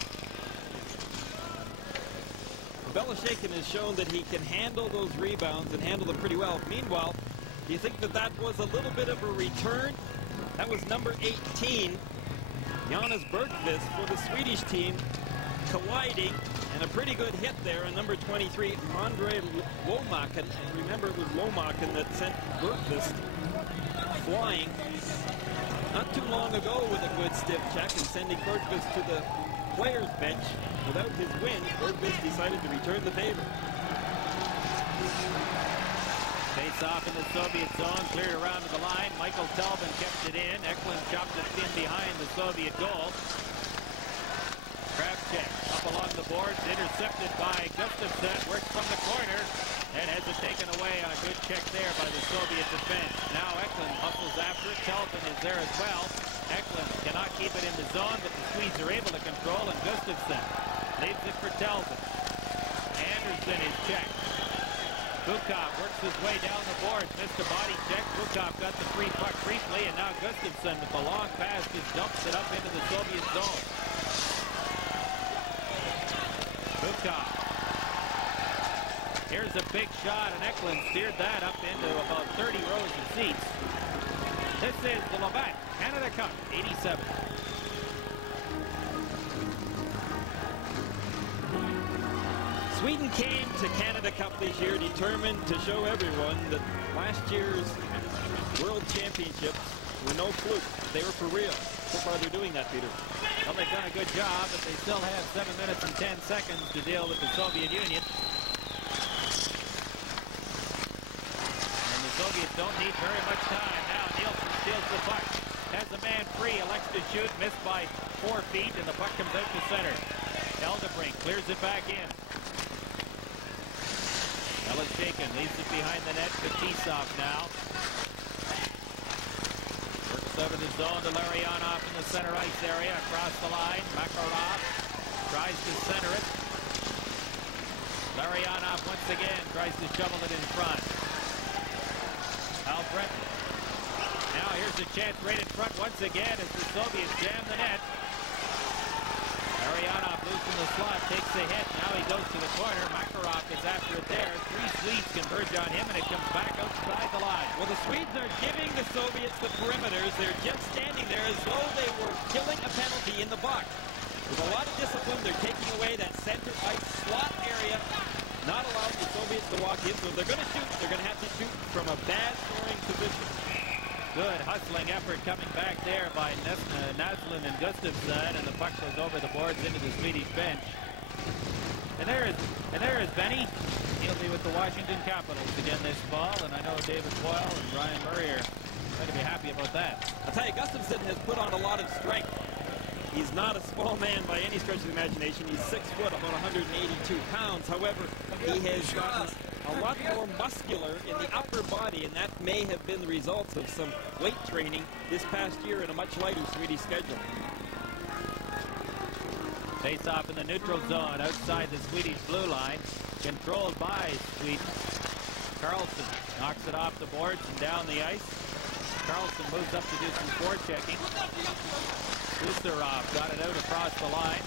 Beloshakin has shown that he can handle those rebounds and handle them pretty well. Meanwhile, do you think that that was a little bit of a return? That was number 18, Jonas Bergqvist for the Swedish team, colliding, and a pretty good hit there on number 23, Andre Lomaken. And remember, it was Lomaken that sent Bergqvist flying not too long ago with a good stiff check and sending Bergqvist to the players' bench. Without his win, Bergqvist decided to return the favor. Face off in the Soviet zone, cleared around to the line. Michael Talbin kept it in. Ä.Klalund chopped it in behind the Soviet goal. Kravchuk up along the boards, intercepted by Gustafsson, works from the corner, and has it taken away on a good check there by the Soviet defense. Now Ä.Klalund hustles after it. Talbin is there as well. Ä.Klalund cannot keep it in the zone, but the Swedes are able to control, and Gustafsson leaves it for Talbin. Anderson is checked. Bukov works his way down the boards, missed a body check. Bukov got the free puck briefly, and now Gustafsson with the long pass just dumps it up into the Soviet zone. Bukov. Here's a big shot, and Ä.Klalund steered that up into about 30 rows of seats. This is the Labatt Canada Cup 87. Sweden came to Canada Cup this year determined to show everyone that last year's World Championships were no fluke. They were for real. So far they're doing that, Peter. Well, they've done a good job, but they still have 7 minutes and 10 seconds to deal with the Soviet Union. And the Soviets don't need very much time. Now Nilsson steals the puck. Has a man free, elects to shoot, missed by 4 feet, and the puck comes out to center. Eldebrink clears it back in. Beloshakin leaves it behind the net. Fetisov now. Works over the zone to Larionov in the center ice area. Across the line. Makarov tries to center it. Larionov once again tries to shovel it in front. Al Breton. Now here's a chance right in front once again as the Soviets jam the net. Larionov losing the slot, takes the hit. Now he goes to the corner. Makarov is after it there. 3 Swedes converge on him, and it comes back outside the line. Well, the Swedes are giving the Soviets the perimeters. They're just standing there as though they were killing a penalty in the box. With a lot of discipline, they're taking away that center ice slot area, not allowing the Soviets to walk in. So if they're going to shoot, they're going to have to shoot from a bad scoring position. Good hustling effort coming back there by Naslund and Gustafsson, and the puck goes over the boards into the Swedish bench. And there is Benny. He'll be with the Washington Capitals again this fall, and I know David Boyle and Ryan Murray are going to be happy about that. I'll tell you, Gustafsson has put on a lot of strength. He's not a small man by any stretch of the imagination. He's 6 foot, about 182 pounds. However, he has gotten a lot more muscular in the upper body, and that may have been the result of some weight training this past year in a much lighter Swedish schedule. Face off in the neutral zone outside the Swedish blue line, controlled by Sweden. K.Karlsson knocks it off the boards and down the ice. K.Karlsson moves up to do some forechecking. Gusarov got it out across the line.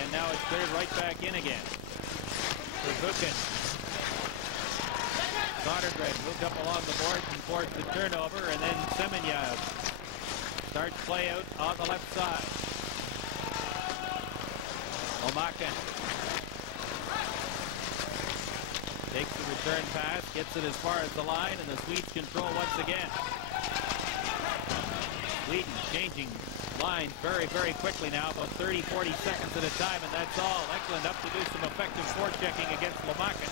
And now it's cleared right back in again. Prvukhin. Sodergren moved up along the boards and forced the turnover, and then Semenyev starts play out on the left side. Omakin takes the return pass, gets it as far as the line, and the Swedes control once again. Sweden changing lines very, very quickly now, about 30, 40 seconds at a time, and that's all. Eklund up to do some effective forechecking against Lomakin.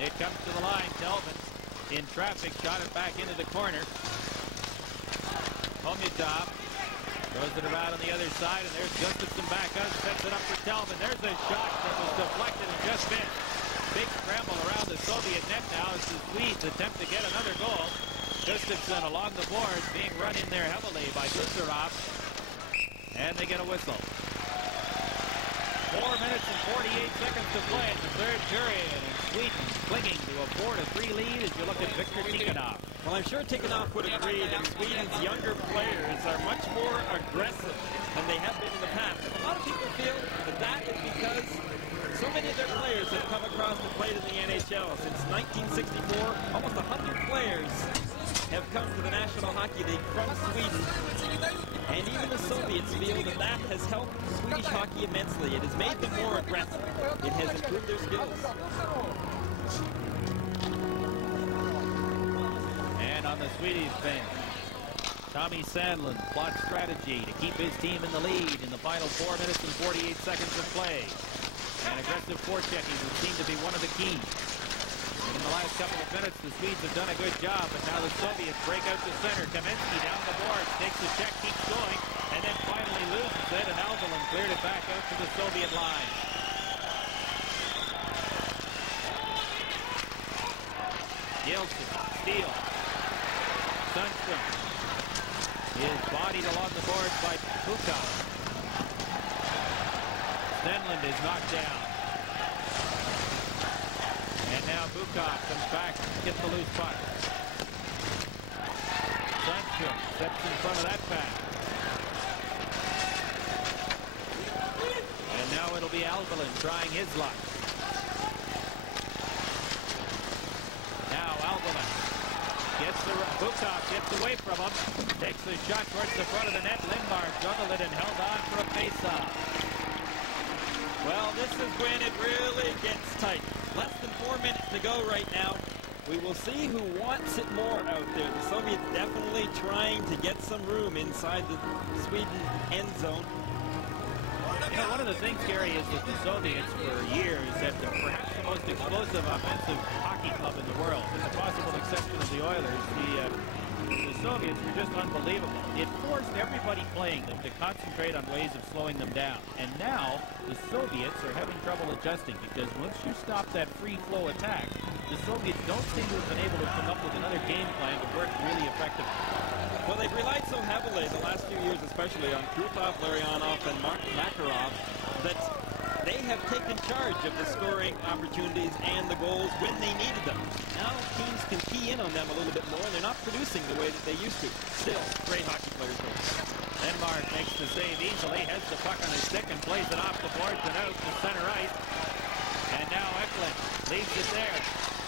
It comes to the line. Telvin in traffic, shot it back into the corner. Homyatov throws it around on the other side, and there's Gustafsson back out, sets it up for Telvin. There's a shot that was deflected and just missed. Big scramble around the Soviet net now as the Swedes attempt to get another goal. Gustafsson along the boards, being run in there heavily by Gusarov, and they get a whistle. 4 minutes and 48 seconds to play in the third period, and Sweden clinging to a 4-3 lead as you look at Victor Tikhonov. Well, I'm sure Tikhonov would agree that Sweden's younger players are much more aggressive than they have been in the past. A lot of people feel that that is because so many of their players have come across the plate in the NHL. Since 1964, almost 100 players have come to the National Hockey League from Sweden. And even the Soviets feel that that has helped Swedish hockey immensely. It has made them more aggressive. It has improved their skills. And on the Swedish bench, Tommy Sandlund plots strategy to keep his team in the lead in the final 4 minutes and 48 seconds of play. And aggressive forechecking would seem to be one of the keys. And in the last couple of minutes, the Swedes have done a good job, but now the Soviets break out to center. Kamensky down the boards, takes the check, keeps going, and then finally loses it, and Alvelin cleared it back out to the Soviet line. Yeltsin, steal. Sundstrom is bodied along the boards by Bukov. Stenlund is knocked down. And now Bukov comes back to get the loose puck. Sundstrom steps in front of that pass. And now it'll be Alvelin trying his luck. Now Alvelin Bukov gets away from him. Takes the shot towards the front of the net. Lindbar juggled it and held on for a face-off. Well, this is when it really gets tight. Less than 4 minutes to go right now. We will see who wants it more out there. The Soviets definitely trying to get some room inside the Sweden end zone. You know, one of the things, Gary, is that the Soviets for years have been perhaps the most explosive offensive hockey club in the world. With the possible exception of the Oilers, the The Soviets were just unbelievable. It forced everybody playing them to concentrate on ways of slowing them down. And now, the Soviets are having trouble adjusting because once you stop that free flow attack, the Soviets don't seem to have been able to come up with another game plan to work really effectively. Well, they've relied so heavily the last few years, especially on Krutov, Larionov, and Makarov, that they have taken charge of the scoring opportunities and the goals when they needed them. Now teams can key in on them a little bit more, and they're not producing the way that they used to. Still, great hockey players. Denmark makes the save easily, has the puck on his stick and plays it off the boards and out to center ice. And now Eklund leaves it there.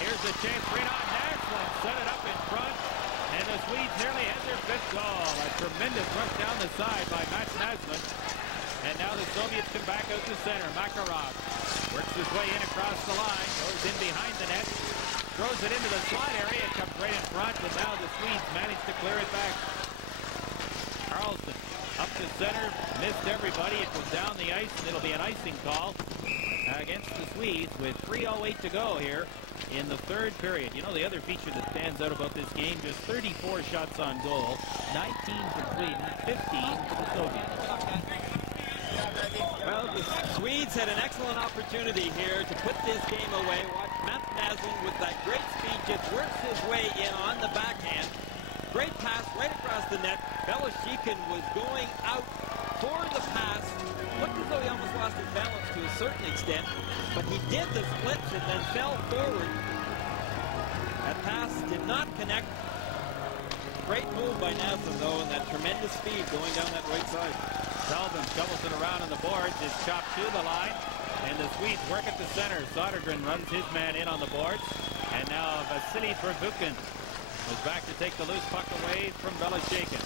Here's a chance. Renan Naslund set it up in front. And the Swedes nearly had their fifth goal. A tremendous rush down the side by Match Naslund. And now the Soviets come back out to center. Makarov works his way in across the line. Goes in behind the net. Throws it into the slot area. It comes right in front. And now the Swedes manage to clear it back. K.Karlsson up to center. Missed everybody. It was down the ice. And it'll be an icing call against the Swedes with 3:08 to go here in the third period. You know, the other feature that stands out about this game, just 34 shots on goal, 19 for Sweden, 15 for the Soviets. Well, the Swedes had an excellent opportunity here to put this game away. Watch Matt Naslund with that great speed just works his way in on the backhand. Great pass right across the net. Beloshikin was going out for the pass. Looked as though he almost lost his balance to a certain extent, but he did the splits and then fell forward. That pass did not connect. Great move by Naslund, though, and that tremendous speed going down that right side. Selvin shovels it around on the boards, is chopped to the line, and the Swedes work at the center. Sodergren runs his man in on the boards, and now Vasily Prvukhin is back to take the loose puck away from Beloshikin.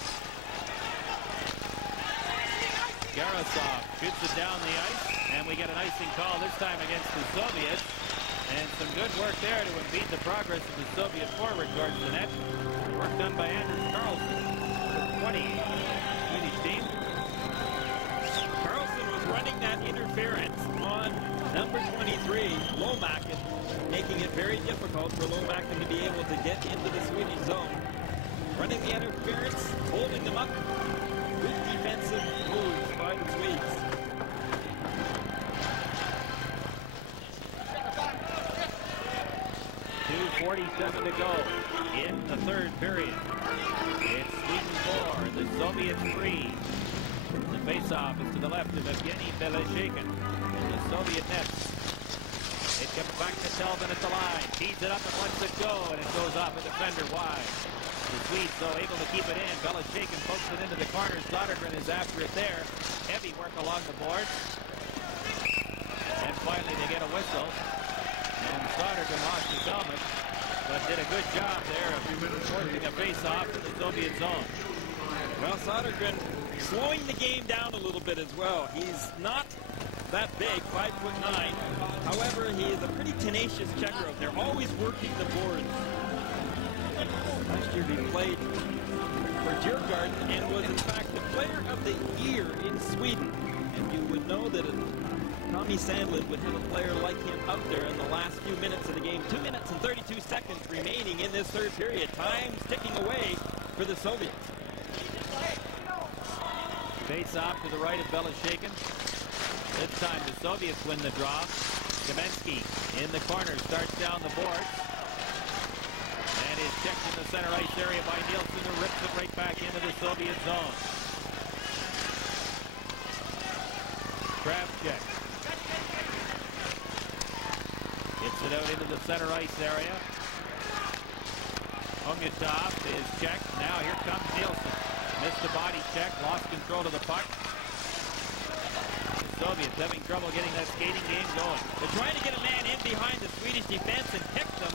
Garasov shoots it down the ice, and we get an icing call this time against the Soviets. And some good work there to impede the progress of the Soviet forward towards the net. Work done by K.Karlsson for 20 Swedish team. K.Karlsson was running that interference on number 23, Lomakin, making it very difficult for Lomakin to be able to get into the Swedish zone. Running the interference, holding them up. Good defensive moves by the Swedes. 2:47 to go in the third period. It's Sweden 4, the Soviets 3. The face-off is to the left of Evgeny Beloshikin. The Soviet nets. It comes back to Selvin at the line. Tees it up and lets it go, and it goes off a defender wide. The Swedes, though, able to keep it in. Beloshikin pokes it into the corner. Sodergren is after it there. Heavy work along the boards. And finally, they get a whistle. And Sodergren lost his helmet, but did a good job there of forcing a face-off to the Soviet zone. Well, Sodergren slowing the game down a little bit as well. He's not that big, 5'9". However, he is a pretty tenacious checker out there, always working the boards. Last year he played for Djurgården and was in fact the player of the year in Sweden. And you would know that Tommy Sandlin would have a player like him out there in the last few minutes of the game. 2 minutes and 32 seconds remaining in this third period. Time ticking away for the Soviets. Face off to the right of Beloshikin. This time the Soviets win the draw. Kamensky in the corner starts down the boards. And is checked in the center ice area by Nilsson, who rips it right back into the Soviet zone. Kravchuk gets it out into the center ice area. Ungetov is checked. Now here comes Nilsson. Missed the body check, lost control of the puck. The Soviets having trouble getting that skating game going. They're trying to get a man in behind the Swedish defense and pick them.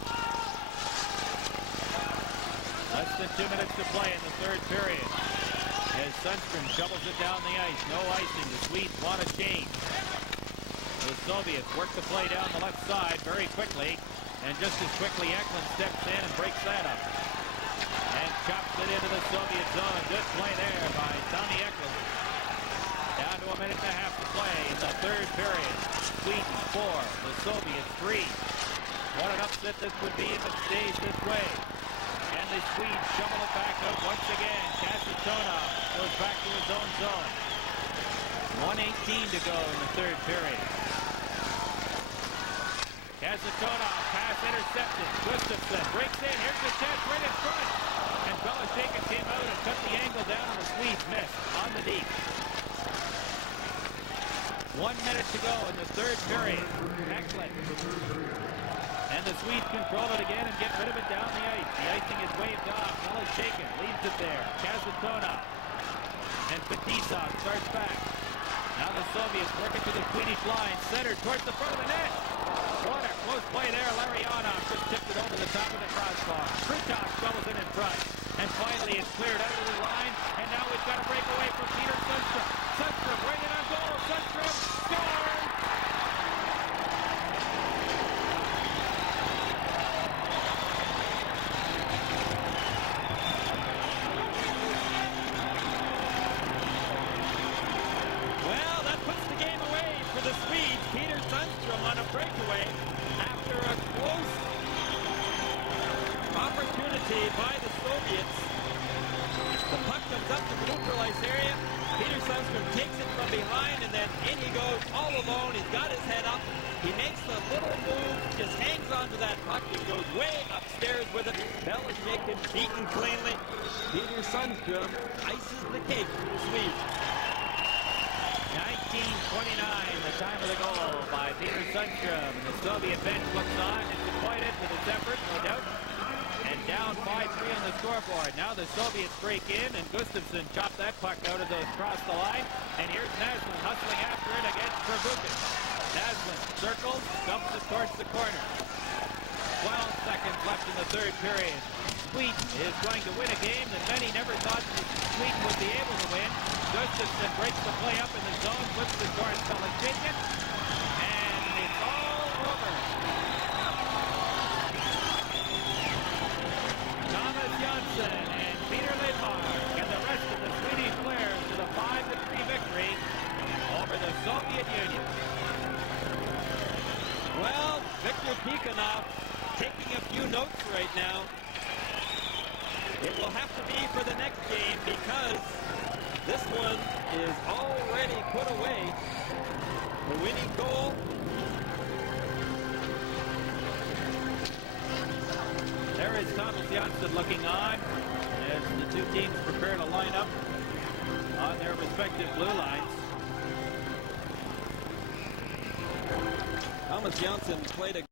Less than 2 minutes to play in the third period. As Sundström shovels it down the ice. No icing. The Swedes want a change. The Soviets work the play down the left side very quickly. And just as quickly, Eklund steps in and breaks that up. And chops it into the Soviet zone. Good play there by Tommy Eklund. Down to 1.5 minutes to play in the third period. Sweden 4, the Soviets 3. What an upset this would be if it stays this way. And the Swedes shovel it back out Kasatona goes back to his own zone. 1:18 to go in the third period. Kasatona, pass intercepted. Gustafsson breaks in. Here's the chance right in front. And Beloshakin came out and cut the angle down, and the Swedes missed on the deep. 1 minute to go in the third period. Ecklund. And the Swedes control it again and get rid of it down the ice. The icing is waved off. Beloshakin leaves it there. Kazatona. And Fetisov starts back. Now the Soviets working to the Swedish line. Centered towards the front of the net. What a close play there. Larionov just tipped it over the top of the crossbar. Krutov shovels it in front. And finally it's cleared out of the line. And now we've got a breakaway from Peter Sundstrom. Sundstrom right in on goal. Sundstrom scores! Well, that puts the game away for the Swedes. Peter Sundstrom on a breakaway after a close opportunity by the Soviets. The puck comes up to the neutral ice area. Peter Sundstrom takes it from behind, and then in he goes all alone. He's got his head up. He makes the little move, just hangs onto that puck. He goes way upstairs with it. Beloshakin beaten cleanly. Peter Sundstrom ices the cake for the Swedes. 19:29, the time of the goal by Peter Sundstrom. The Soviet bench looks on, disappointed with his effort, no doubt. And down 5-3 on the scoreboard. Now the Soviets break in, and Gustafsson chopped that puck out of those across the line. And here's Naslund hustling after it against Prvukhin. Naslund circles, dumps it towards the corner. 12 seconds left in the third period. Sweden is going to win a game that many never thought Sweden would be able to win. Gustafsson breaks the play up in the zone, flips it towards Beloshakin, and it's all over. Thomas Jansson and Peter Leitmark and the rest of the Swedish players to the 5-3 victory over the Soviet Union. Well, Victor Tikhonov taking a few notes right now. It will have to be for the next game because this one is already put away. The winning goal. There is Thomas Jansson looking on as the two teams prepare to line up on their respective blue lines. Thomas Jansson played a